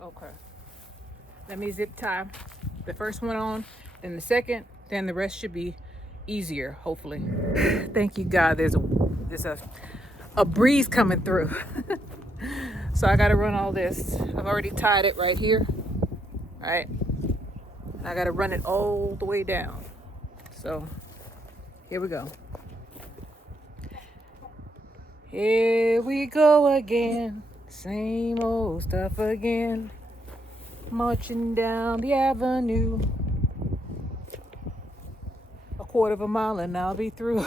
Okay. Let me zip tie the first one on, then the second, then the rest should be easier, hopefully. Thank you, God. There's a breeze coming through. So I gotta run all this. I've already tied it right here. All right. And I gotta run it all the way down. So here we go. Here we go again. Same old stuff again. Marching down the avenue. A quarter of a mile and I'll be through.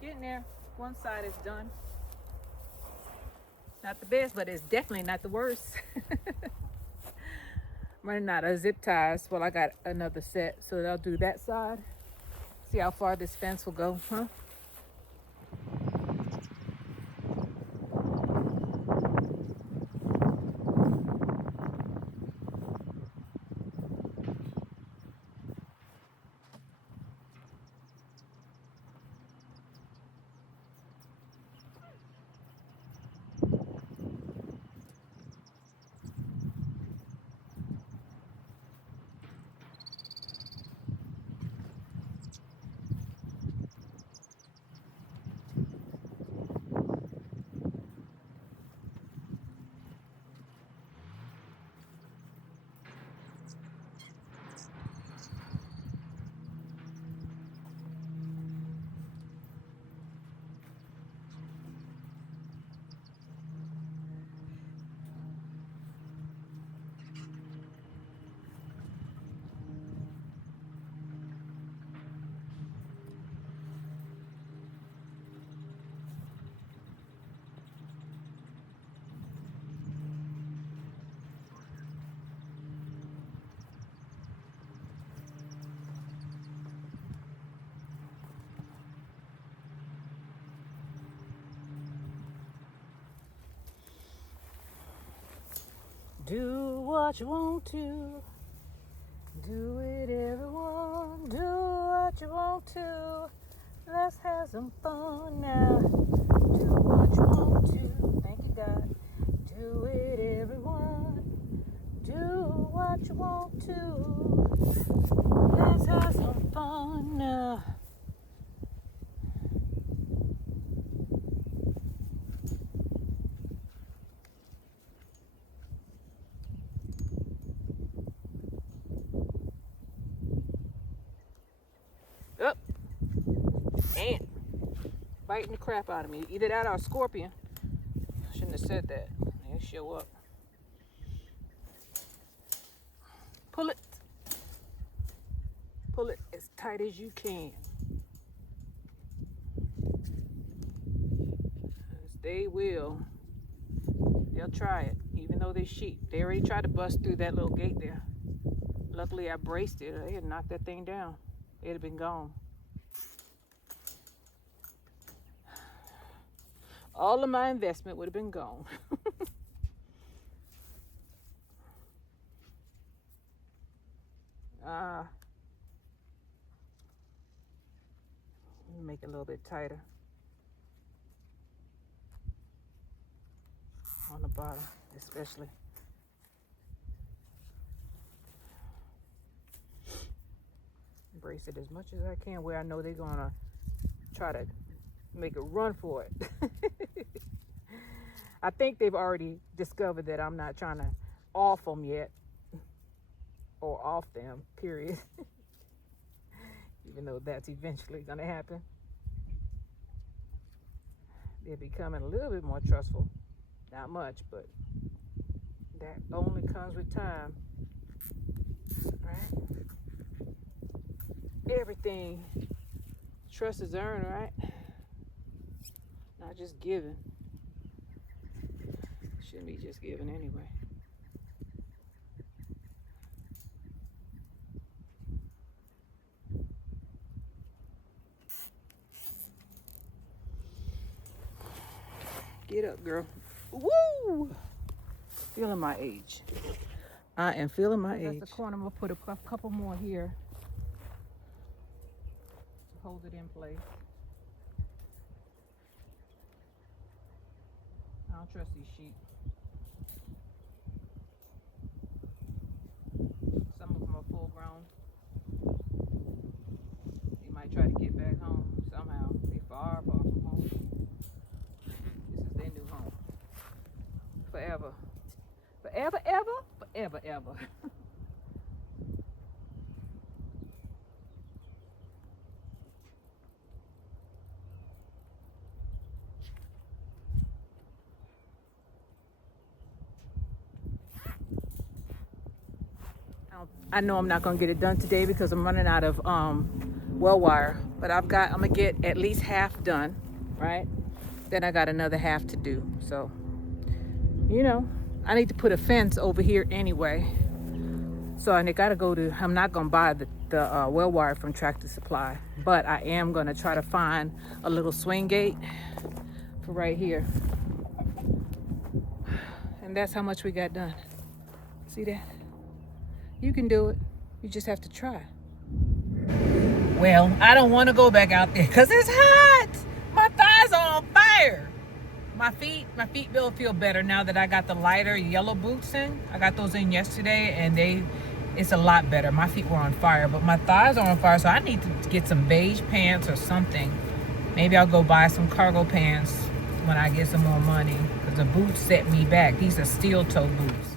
Getting there. One side is done. Not the best, but it's definitely not the worst. I'm running out of zip ties. Well, I got another set, so I'll do that side. See how far this fence will go, huh? Do what you want to. Do it, everyone. Do what you want to. Let's have some fun now. Do what you want to. Thank you, God. Do it, everyone. Do what you want to. Let's have some fun now. Up. Ant. Biting the crap out of me. Either that or a scorpion. Shouldn't have said that. They show up. Pull it. Pull it as tight as you can. They will. They'll try it, even though they're sheep. They already tried to bust through that little gate there. Luckily, I braced it. They had knocked that thing down. It'd have been gone. All of my investment would have been gone. Make it a little bit tighter on the bottom, especially. Brace it as much as I can where I know they're gonna try to make a run for it. I think they've already discovered that I'm not trying to off them yet, or off them, period. Even though that's eventually gonna happen. They're becoming a little bit more trustful. Not much, but that only comes with time, right? Everything, trust is earned, right? Not just given. Shouldn't be just given anyway. Get up, girl. Woo! Feeling my age. I am feeling my age. That's the corner. I'm gonna put a couple more here to hold it in place. I don't trust these sheep. Some of them are full grown. They might try to get back home somehow. They far, far from home. This is their new home. Forever. Forever, ever, forever, ever. I know I'm not gonna get it done today because I'm running out of well wire. but I'm gonna get at least half done, right? Then I got another half to do. So, you know, I need to put a fence over here anyway. So I gotta go to, I'm not gonna buy the well wire from Tractor Supply, but I am gonna try to find a little swing gate for right here. And that's how much we got done. See that? You can do it. You just have to try. Well, I don't want to go back out there because it's hot. My thighs are on fire. My feet will feel better now that I got the lighter yellow boots in. I got those in yesterday and it's a lot better. My feet were on fire, but my thighs are on fire, so I need to get some beige pants or something. Maybe I'll go buy some cargo pants when I get some more money because the boots set me back. These are steel toe boots.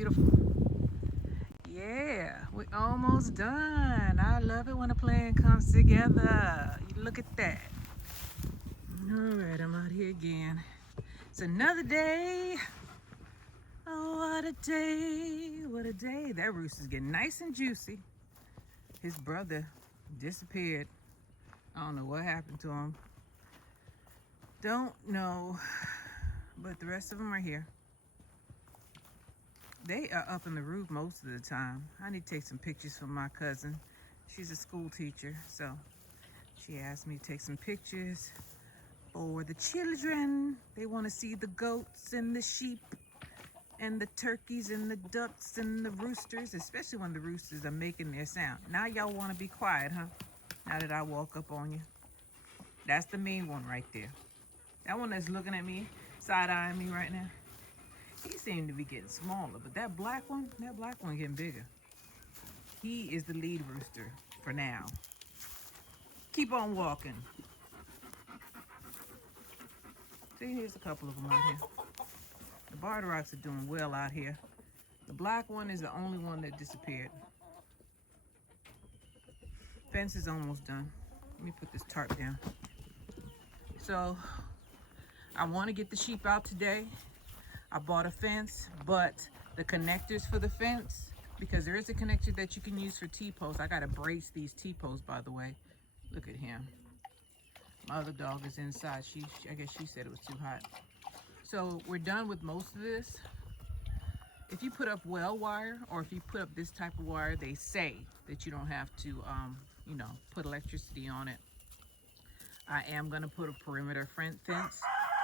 beautiful? Yeah, we're almost done. I love it when a plan comes together. You look at that. All right, I'm out here again. It's another day. Oh, what a day. What a day. That rooster's getting nice and juicy. His brother disappeared. I don't know what happened to him. Don't know. But the rest of them are here. They are up in the roof most of the time. I need to take some pictures for my cousin. She's a school teacher, so she asked me to take some pictures for the children. They want to see the goats and the sheep and the turkeys and the ducks and the roosters, especially when the roosters are making their sound. Now y'all want to be quiet, huh? Now that I walk up on you. That's the main one right there. That one that's looking at me, side-eyeing me right now. He seemed to be getting smaller, but that black one getting bigger. He is the lead rooster for now. Keep on walking. See, here's a couple of them out here. The barred rocks are doing well out here. The black one is the only one that disappeared. Fence is almost done. Let me put this tarp down. So, I want to get the sheep out today. I bought a fence, but the connectors for the fence, because there is a connector that you can use for T-posts. I gotta brace these T-posts, by the way. Look at him. My other dog is inside. I guess she said it was too hot. So we're done with most of this. If you put up well wire, or if you put up this type of wire, they say that you don't have to, put electricity on it. I am gonna put a perimeter fence.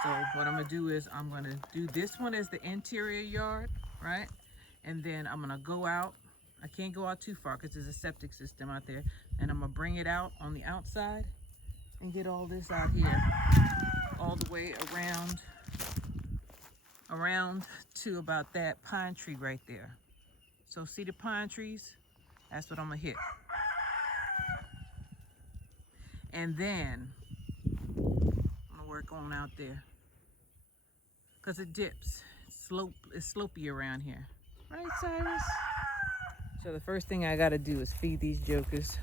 So what I'm gonna do is I'm gonna do this one as the interior yard, right? And then I'm gonna go out. I can't go out too far because there's a septic system out there. And I'm gonna bring it out on the outside and get all this out here, all the way around to about that pine tree right there. So see the pine trees? That's what I'm gonna hit. And then I'm gonna work on out there, because it dips. It's slopey around here. Right, Cyrus? So the first thing I gotta do is feed these jokers.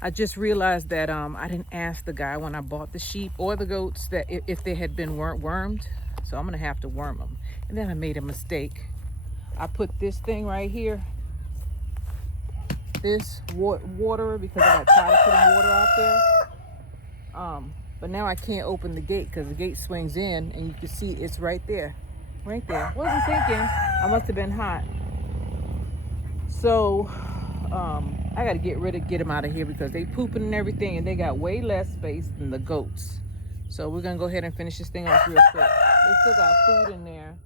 I just realized that I didn't ask the guy when I bought the sheep or the goats that if they had been wormed. So I'm gonna have to worm them. And then I made a mistake. I put this thing right here, this water, because I got tired of putting water out there. But now I can't open the gate because the gate swings in and you can see it's right there. Right there. Wasn't thinking. I must have been hot. So I got to get them out of here because they pooping and everything, and they got way less space than the goats. So we're going to go ahead and finish this thing off real quick. They still got food in there,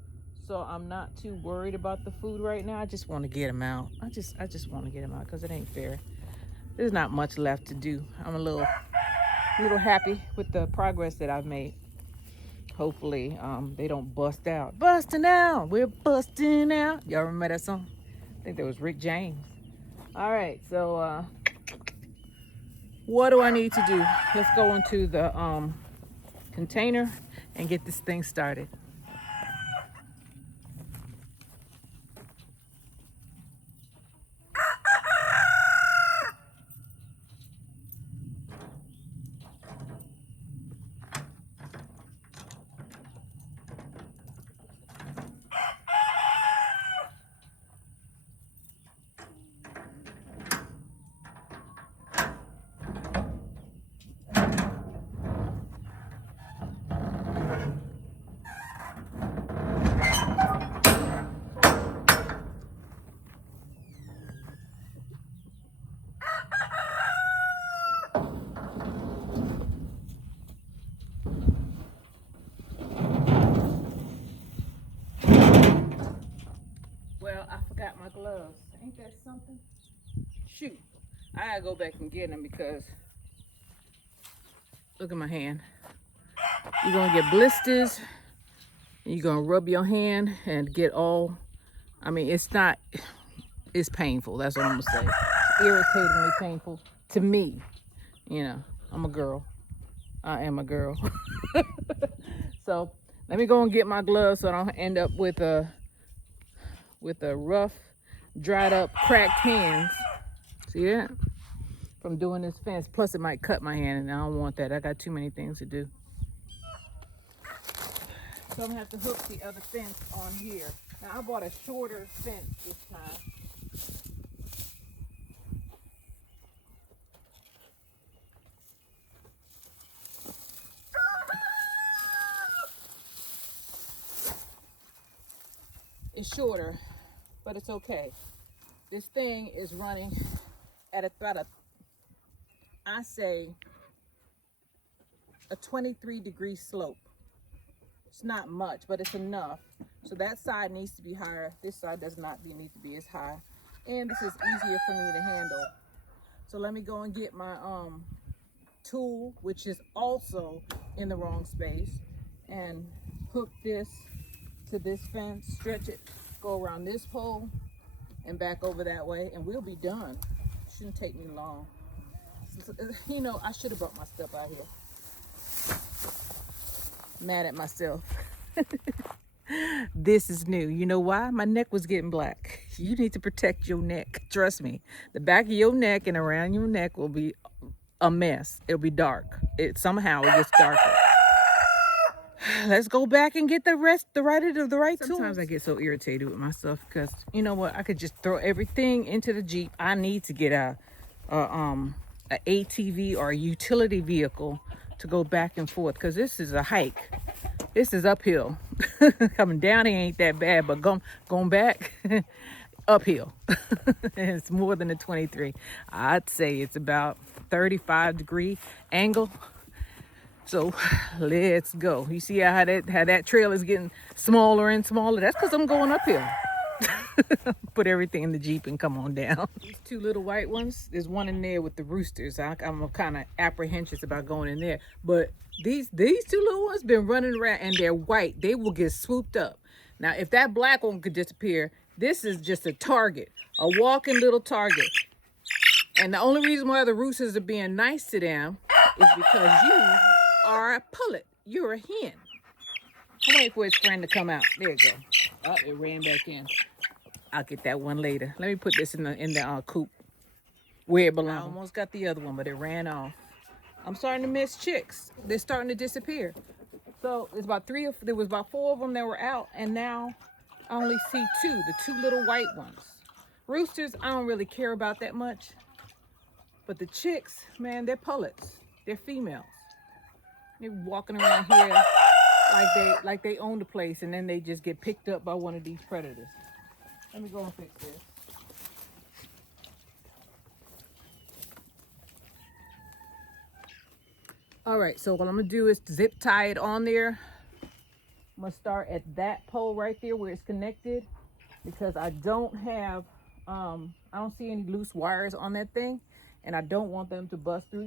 so I'm not too worried about the food right now. I just want to get them out. I just want to get them out because it ain't fair. There's not much left to do. I'm a little happy with the progress that I've made. Hopefully they don't bust out. Busting out. We're busting out. Y'all remember that song? I think that was Rick James. All right, so what do I need to do? Let's go into the container and get this thing started. Well, I forgot my gloves. Ain't that something? Shoot. I gotta go back and get them because look at my hand. You're gonna get blisters. You're gonna rub your hand and get all, it's painful. That's what I'm gonna say. It's irritatingly painful to me. You know, I'm a girl. I am a girl. So let me go and get my gloves so I don't end up with with a rough, dried up, cracked hands. See that? From doing this fence. Plus it might cut my hand and I don't want that. I got too many things to do. So I'm gonna have to hook the other fence on here. Now I bought a shorter fence this time. It's shorter, but it's okay. This thing is running at about I say a 23-degree slope. It's not much, but it's enough. So that side needs to be higher. This side does not need to be as high. And this is easier for me to handle. So let me go and get my tool, which is also in the wrong space, and hook this to this fence, stretch it, go around this pole and back over that way, and we'll be done. Shouldn't take me long. You know, I should have brought my stuff out here. Mad at myself. This is new. You know why? My neck was getting black. You need to protect your neck. Trust me. The back of your neck and around your neck will be a mess. It'll be dark. Somehow it gets darker. Let's go back and get the right tools. Sometimes I get so irritated with myself because you know what? I could just throw everything into the Jeep. I need to get a ATV or a utility vehicle to go back and forth because this is a hike. This is uphill. Coming down here ain't that bad, but going back uphill. It's more than a 23. I'd say it's about 35-degree angle. So let's go. You see how that trail is getting smaller and smaller? That's because I'm going uphill. Put everything in the Jeep and come on down. These two little white ones, there's one in there with the roosters. I'm kind of apprehensive about going in there. But these two little ones been running around and they're white. They will get swooped up. Now, if that black one could disappear, this is just a target, a walking little target. And the only reason why the roosters are being nice to them is because you are a pullet. You're a hen. I'm waiting for his friend to come out. There you go. Oh, it ran back in. I'll get that one later. Let me put this in the coop where it belongs. I almost got the other one, but it ran off. I'm starting to miss chicks. They're starting to disappear. So there was about 4 of them that were out, and now I only see 2, the 2 little white ones. Roosters, I don't really care about that much. But the chicks, man, they're pullets. They're females. They're walking around here like they own the place, and then they just get picked up by one of these predators. Let me go and fix this. All right, so what I'm gonna do is zip tie it on there. I'm gonna start at that pole right there where it's connected because I don't have, I don't see any loose wires on that thing, and I don't want them to bust through.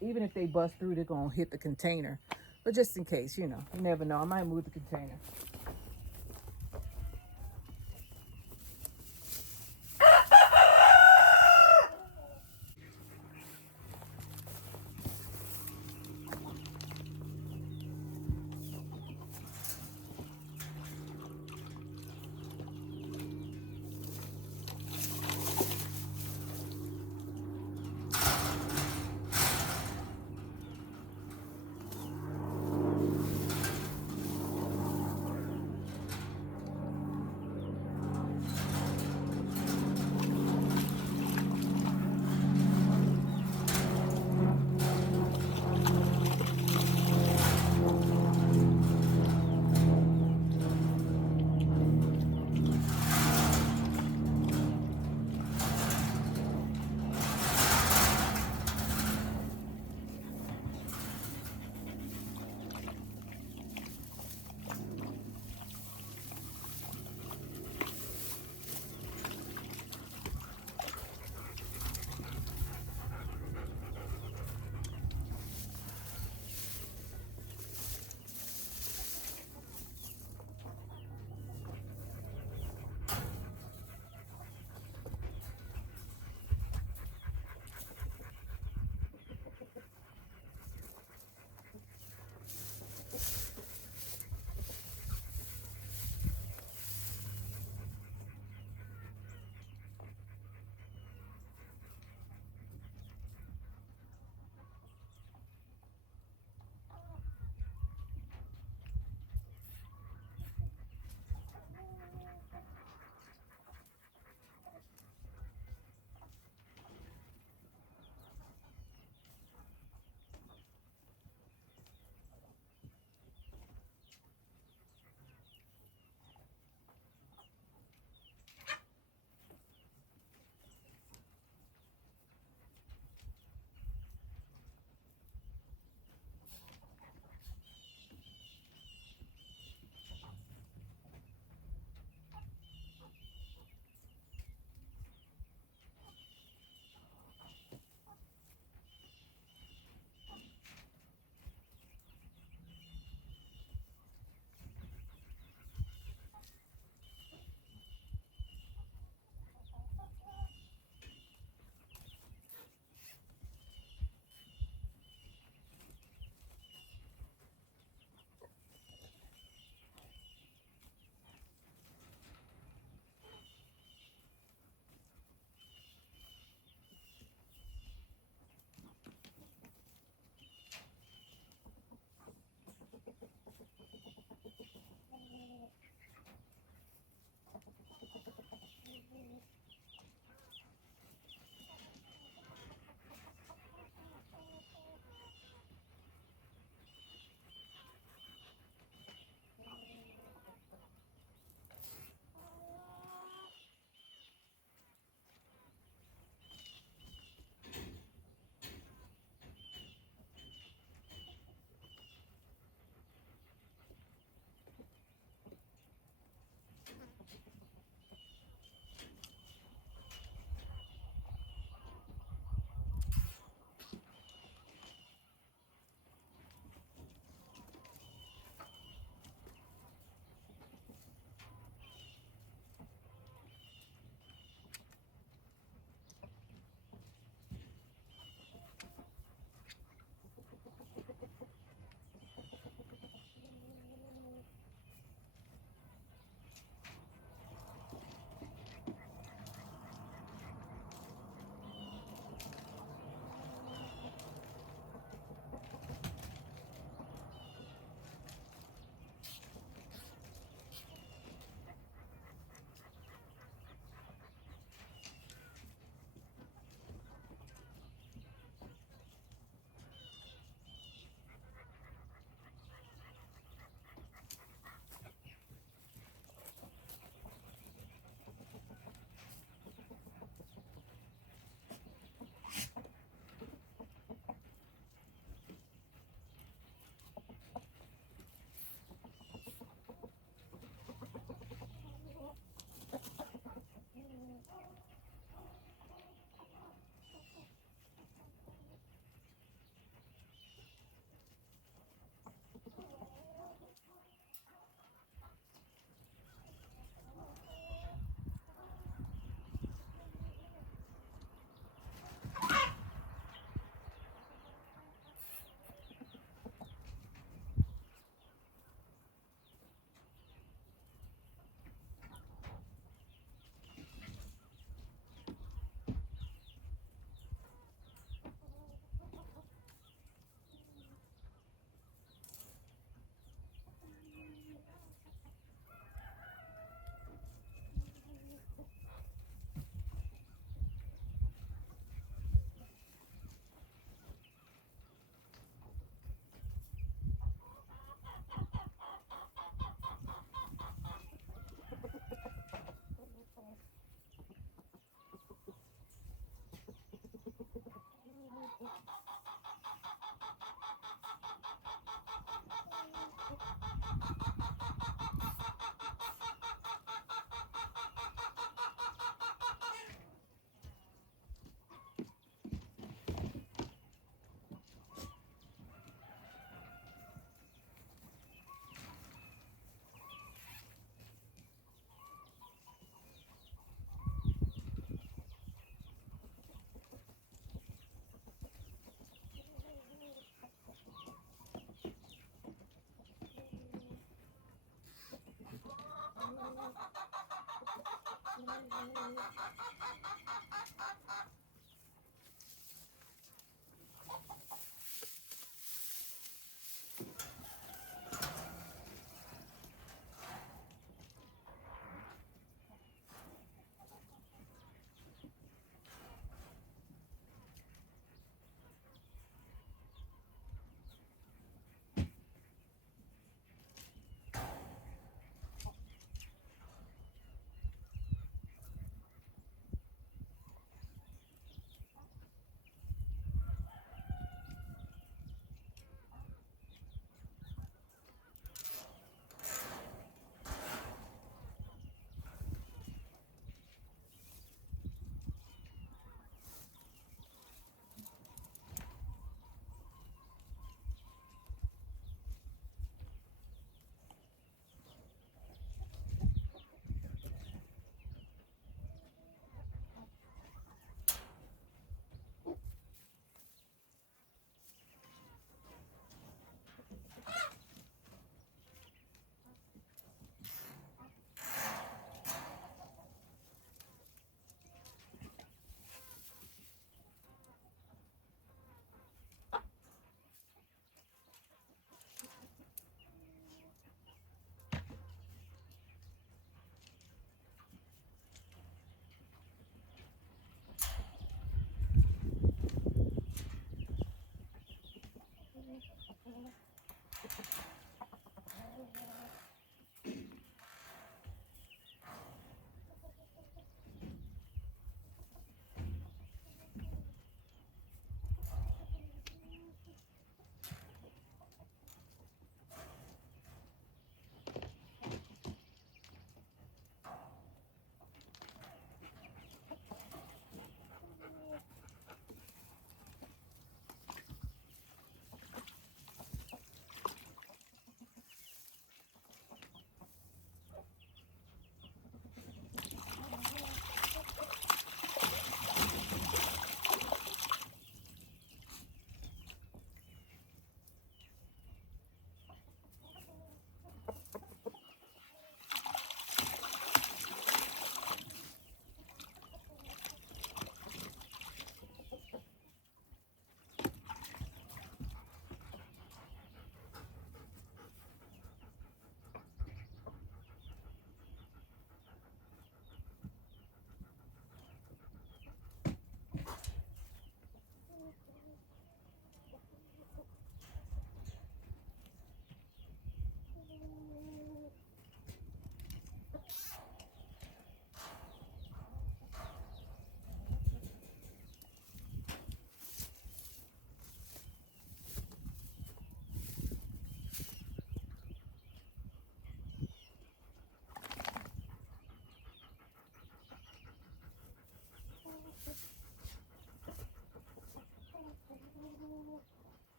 Even if they bust through, they're gonna hit the container. But just in case, you never know. I might move the container.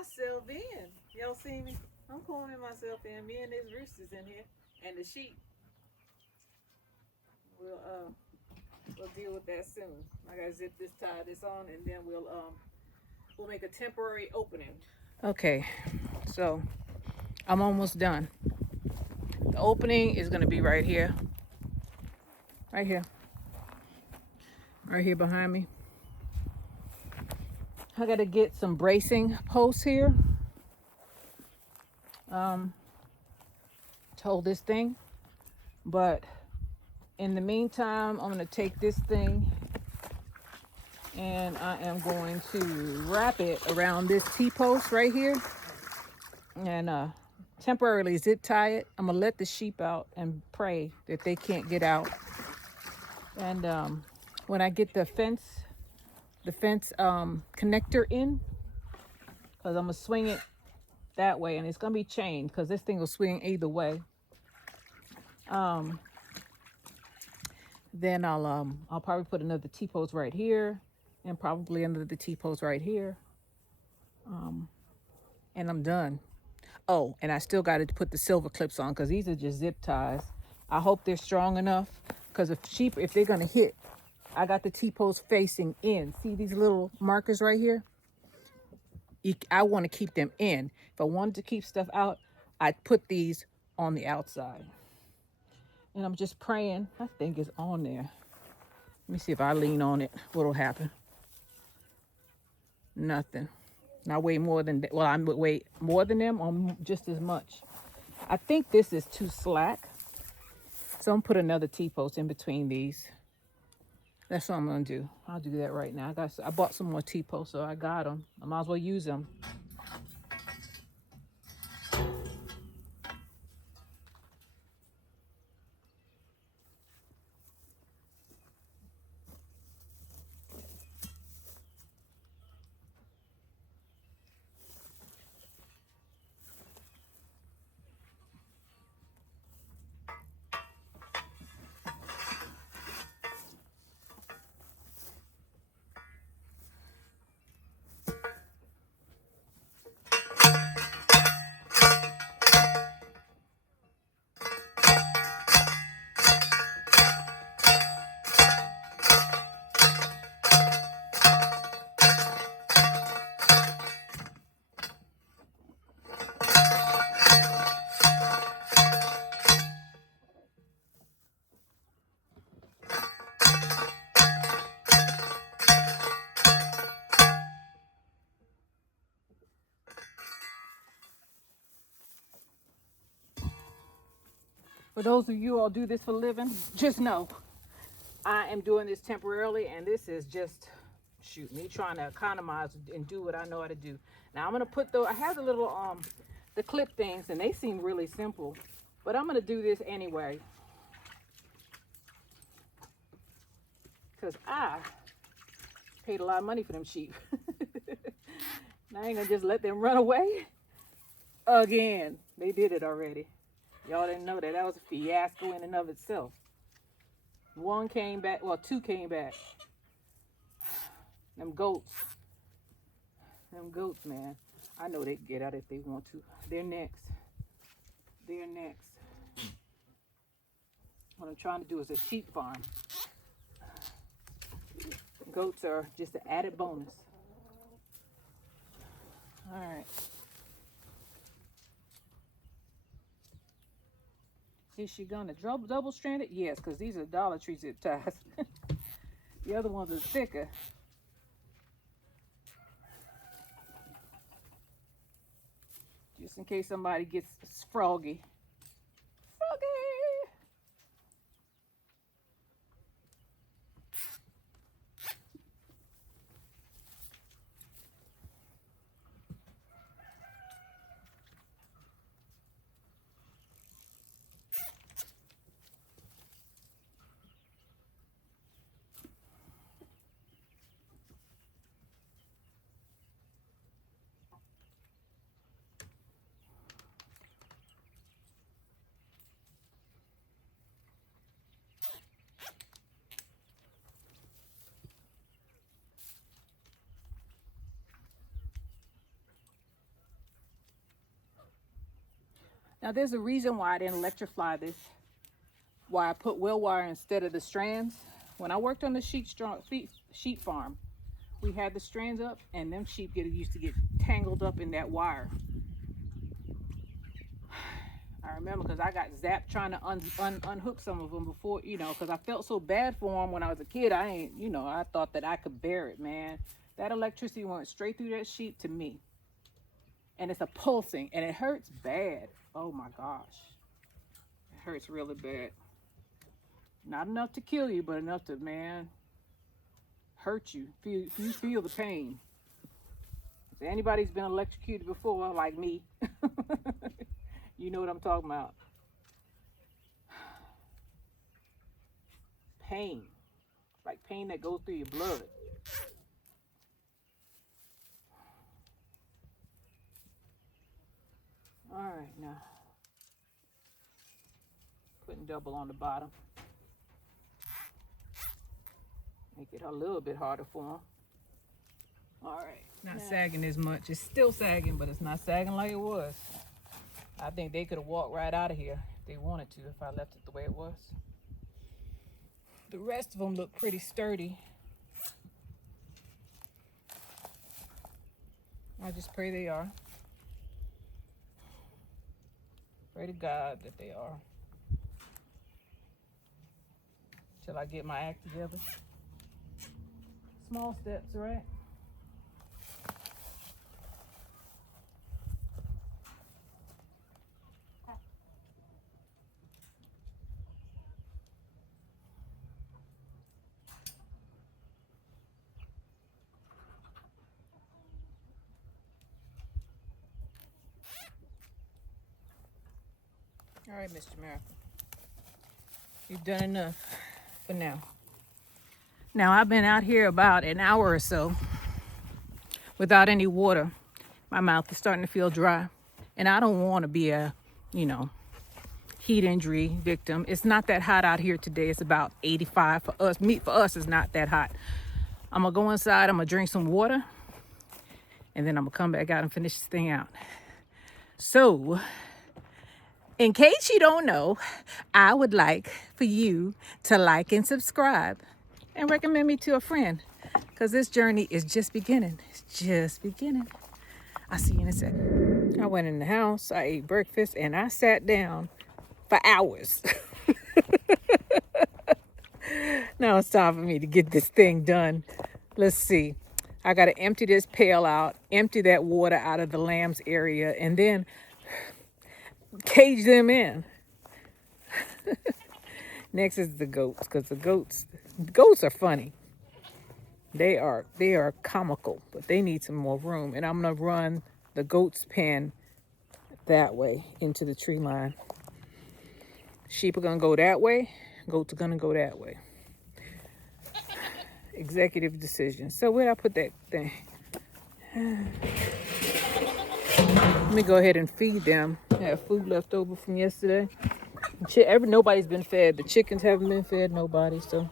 myself in. Y'all see me? I'm combing myself in. Me and this roosters in here, and the sheep. We'll deal with that soon. I gotta tie this on, and then we'll make a temporary opening. Okay, so I'm almost done. The opening is gonna be right here, right here, right here behind me. I gotta get some bracing posts here to hold this thing, but in the meantime, I'm gonna take this thing and I am going to wrap it around this T-post right here and temporarily zip tie it. I'm gonna let the sheep out and pray that they can't get out. And when I get the fence connector in, because I'm gonna swing it that way, and it's gonna be chained because this thing will swing either way. Then I'll probably put another T-post right here, and probably another T-post right here, and I'm done. Oh, and I still got to put the silver clips on because these are just zip ties. I hope they're strong enough because if they're gonna hit, I got the T-post facing in. See these little markers right here? I want to keep them in. If I wanted to keep stuff out, I'd put these on the outside. And I'm just praying. I think it's on there. Let me see if I lean on it. What'll happen? Nothing. And I weigh more than that. Well, I weigh more than them or just as much. I think this is too slack. So I'm gonna put another T-post in between these. That's what I'm gonna do. I'll do that right now. I bought some more T-posts, so I got them. I might as well use them. For those of you all do this for a living, just know I am doing this temporarily, and this is just me trying to economize and do what I know how to do. Now I'm gonna put I have the little the clip things, and they seem really simple, but I'm gonna do this anyway because I paid a lot of money for them sheep. And I ain't gonna just let them run away again. They did it already. Y'all didn't know that. That was a fiasco in and of itself. One came back, well, two came back. Them goats, man. I know they can get out if they want to. They're next. What I'm trying to do is a sheep farm. Goats are just an added bonus. All right. Is she gonna double stranded? Yes, because these are Dollar Tree zip ties. The other ones are thicker. Just in case somebody gets froggy. Now there's a reason why I didn't electrify this, why I put well wire instead of the strands. When I worked on the sheep farm, we had the strands up, and them sheep used to get tangled up in that wire. I remember because I got zapped trying to unhook some of them before, you know, because I felt so bad for them when I was a kid. I thought that I could bear it, man. That electricity went straight through that sheep to me. And it's a pulsing, and it hurts bad. Oh my gosh. It hurts really bad. Not enough to kill you, but enough to, man, hurt you. You feel the pain. If anybody's been electrocuted before, like me, you know what I'm talking about. Pain. Like pain that goes through your blood. All right, now. Putting double on the bottom. Make it a little bit harder for them. All right. Not sagging as much. It's still sagging, but it's not sagging like it was. I think they could have walked right out of here if they wanted to, if I left it the way it was. The rest of them look pretty sturdy. I just pray they are. Pray to God that they are. Till I get my act together. Small steps, right? All right, Mr. Miracle. You've done enough for now. Now, I've been out here about an hour or so without any water. My mouth is starting to feel dry. And I don't want to be a, heat injury victim. It's not that hot out here today. It's about 85 for us. For us, it's not that hot. I'm going to go inside. I'm going to drink some water. And then I'm going to come back out and finish this thing out. So, in case you don't know, I would like for you to like and subscribe and recommend me to a friend, because this journey is just beginning. It's just beginning. I'll see you in a second. I went in the house, I ate breakfast, and I sat down for hours. Now it's time for me to get this thing done. Let's see. I got to empty this pail out, empty that water out of the lambs area, and then cage them in. Next is the goats, because the goats are funny. They are comical, but they need some more room. And I'm gonna run the goats pen that way into the tree line. Sheep are gonna go that way. Goats are gonna go that way. Executive decision. So where'd I put that thing? Let me go ahead and feed them. I have food left over from yesterday. Nobody's been fed. The chickens haven't been fed. Nobody. So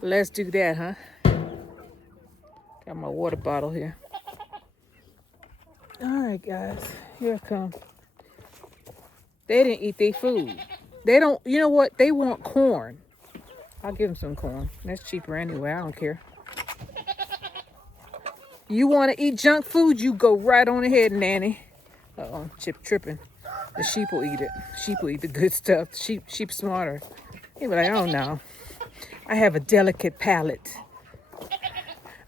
let's do that, huh? Got my water bottle here. All right, guys. Here I come. They didn't eat their food. They don't. You know what? They want corn. I'll give them some corn. That's cheaper anyway. I don't care. You want to eat junk food? You go right on ahead, Nanny. Uh-oh, Chip tripping. The sheep will eat it. Sheep will eat the good stuff. Sheep smarter. He be like, oh no. I have a delicate palate.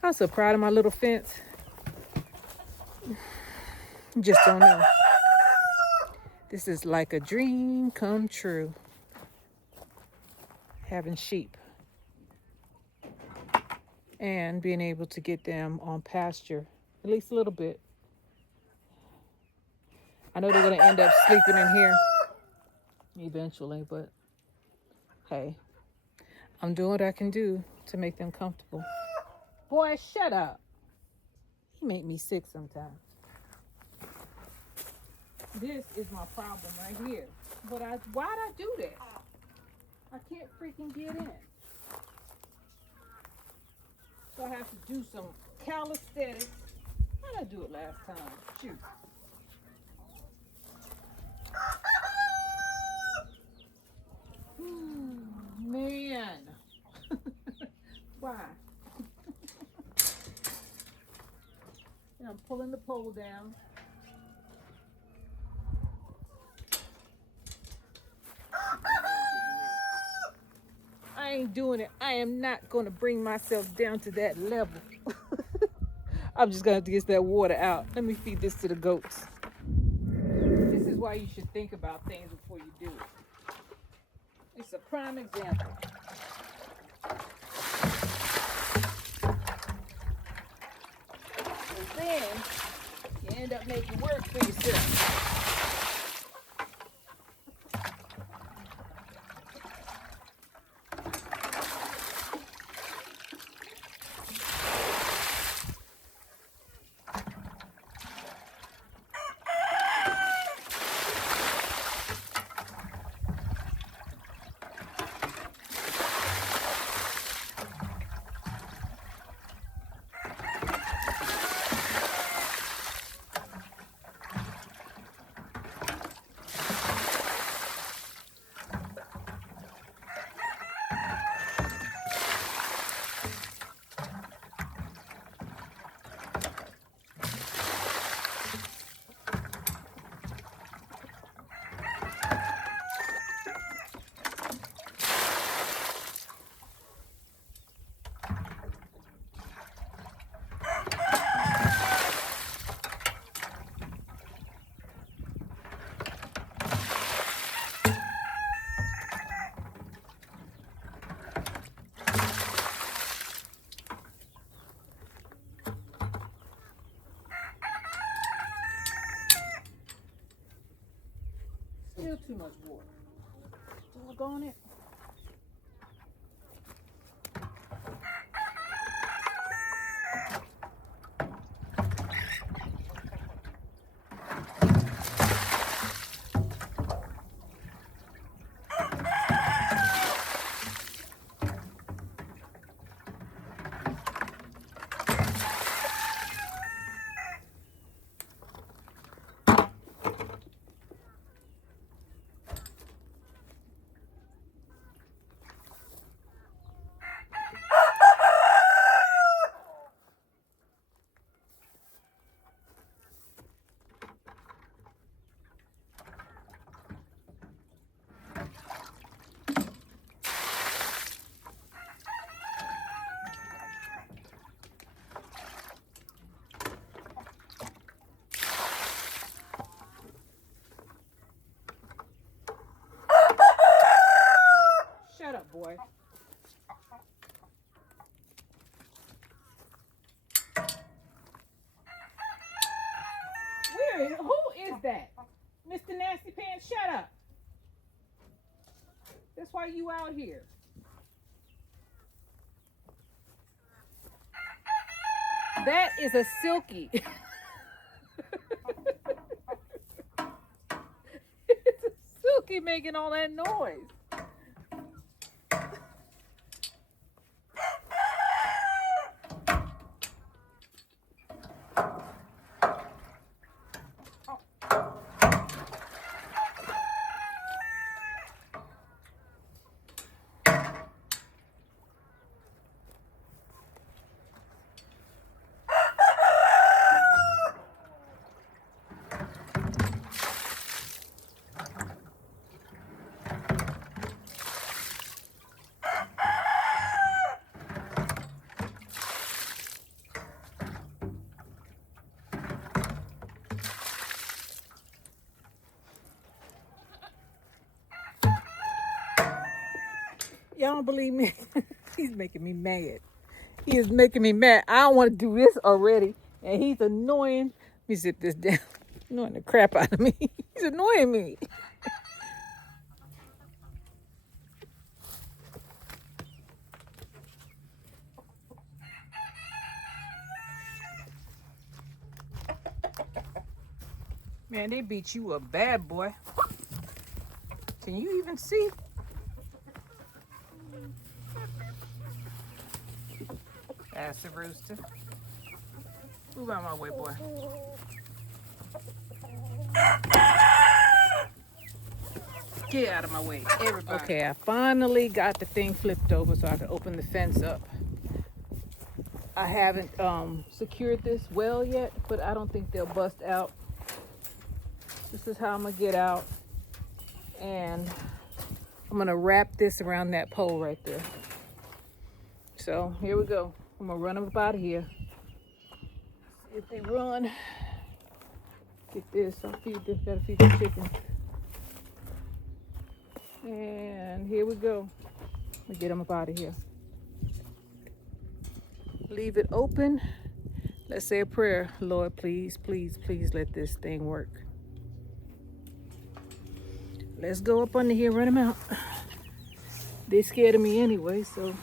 I'm so proud of my little fence. You just don't know. This is like a dream come true. Having sheep. And being able to get them on pasture. At least a little bit. I know they're going to end up sleeping in here eventually, but hey, I'm doing what I can do to make them comfortable. Boy, shut up. You make me sick sometimes. This is my problem right here. But why'd I do that? I can't freaking get in. So I have to do some calisthenics. How did I do it last time? Shoot. Man. Why? And I'm pulling the pole down. I ain't doing it. I am not going to bring myself down to that level. I'm just going to have to get that water out. Let me feed this to the goats. This is why you should think about things before you do it. It's a prime example. And then you end up making work for yourself. Still too much water. Doggone it. Shut up, boy. Who is that? Mr. Nasty Pants, shut up. That's why you out here. That is a silky. It's a silky making all that noise. Y'all don't believe me? He's making me mad. He is making me mad. I don't want to do this already. And he's annoying. Let me zip this down. Annoying the crap out of me. He's annoying me. Man, they beat you up bad, boy. Can you even see? That's a rooster. Move out of my way, boy. Get out of my way, everybody. Okay, I finally got the thing flipped over so I can open the fence up. I haven't secured this well yet, but I don't think they'll bust out. This is how I'm gonna get out. And I'm gonna wrap this around that pole right there. So here we go. I'm gonna run them up out of here. See if they run. Get this, I'll feed this, gotta feed the chicken. And here we go. We'll get them up out of here. Leave it open. Let's say a prayer. Lord, please, please, please let this thing work. Let's go up under here, run them out. They scared of me anyway, so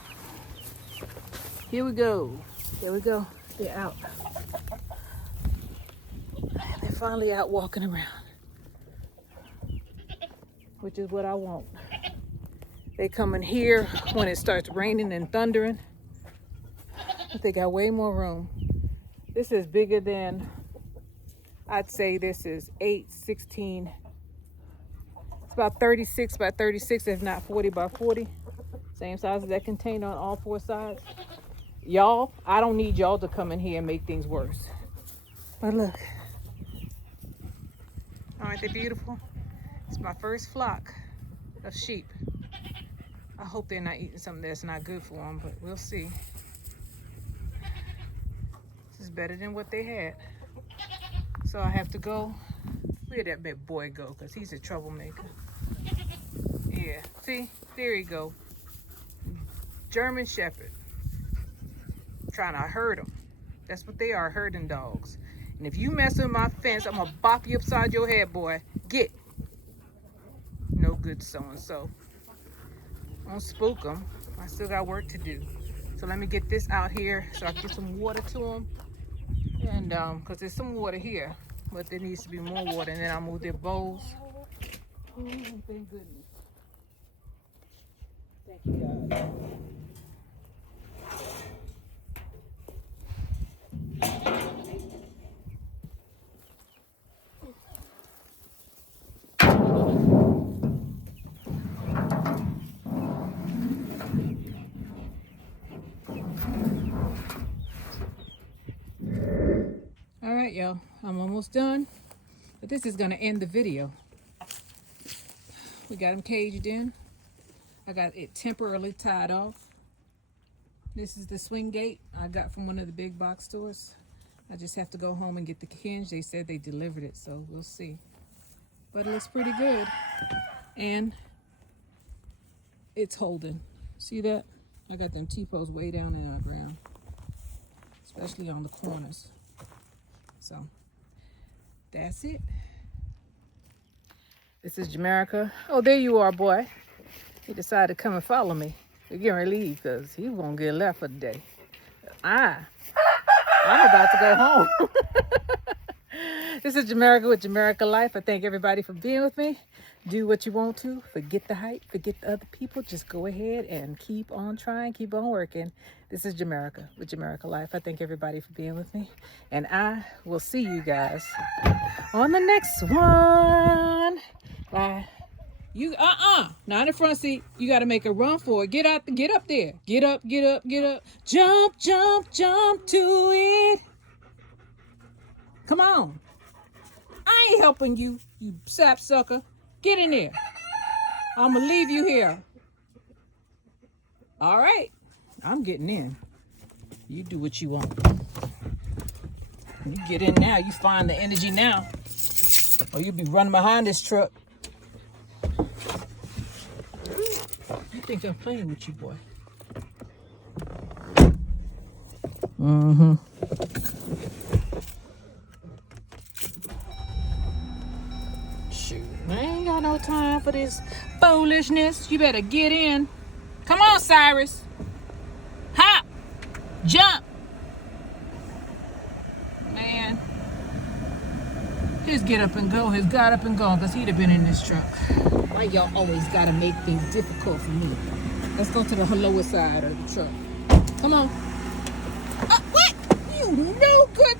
here we go. There we go. They're out. They're finally out walking around, which is what I want. They come in here when it starts raining and thundering. But they got way more room. This is bigger than, I'd say this is 8/16. It's about 36 by 36, if not 40 by 40. Same size as that container on all four sides. Y'all, I don't need y'all to come in here and make things worse. But look. Aren't they beautiful? It's my first flock of sheep. I hope they're not eating something that's not good for them, but we'll see. This is better than what they had. So I have to go. Where'd that big boy go? Because he's a troublemaker. Yeah, see? There you go. German Shepherd. Trying to herd them. That's what they are, herding dogs. And if you mess with my fence, I'm going to bop you upside your head, boy. Get. No good so-and-so. Don't spook them. I still got work to do. So let me get this out here so I can get some water to them. And because there's some water here, but there needs to be more water. And then I'll move their bowls. Oh, thank goodness. Thank you, God. All right, y'all, I'm almost done, but this is gonna end the video. We got them caged in. I got it temporarily tied off. This is the swing gate I got from one of the big box stores. I just have to go home and get the hinge. They said they delivered it, so we'll see. But it looks pretty good. And it's holding. See that? I got them T-posts way down in the ground, especially on the corners. So that's it. This is Jamaica. Oh, there you are, boy. He decided to come and follow me. We're getting ready to leave because he won't get left for the day. I'm about to go home. This is Jamaica with Jamaica Life. I thank everybody for being with me. Do what you want to. Forget the hype. Forget the other people. Just go ahead and keep on trying. Keep on working. This is Jamaica with Jamaica Life. I thank everybody for being with me. And I will see you guys on the next one. Bye. You not in the front seat. You got to make a run for it. Get up there. Get up. Jump to it. Come on. I ain't helping you, you sapsucker. Get in there. I'm gonna leave you here. All right. I'm getting in. You do what you want. You get in now. You find the energy now, or you'll be running behind this truck. You think I'm playing with you, boy? Mm-hmm. Shoot, I ain't got no time for this foolishness. You better get in. Come on, Cyrus. Hop. Jump. Man. Just get up and go. He's got up and gone because he'd have been in this truck. Why y'all always got to make things difficult for me? Let's go to the lower side of the truck. Come on. What? You no good.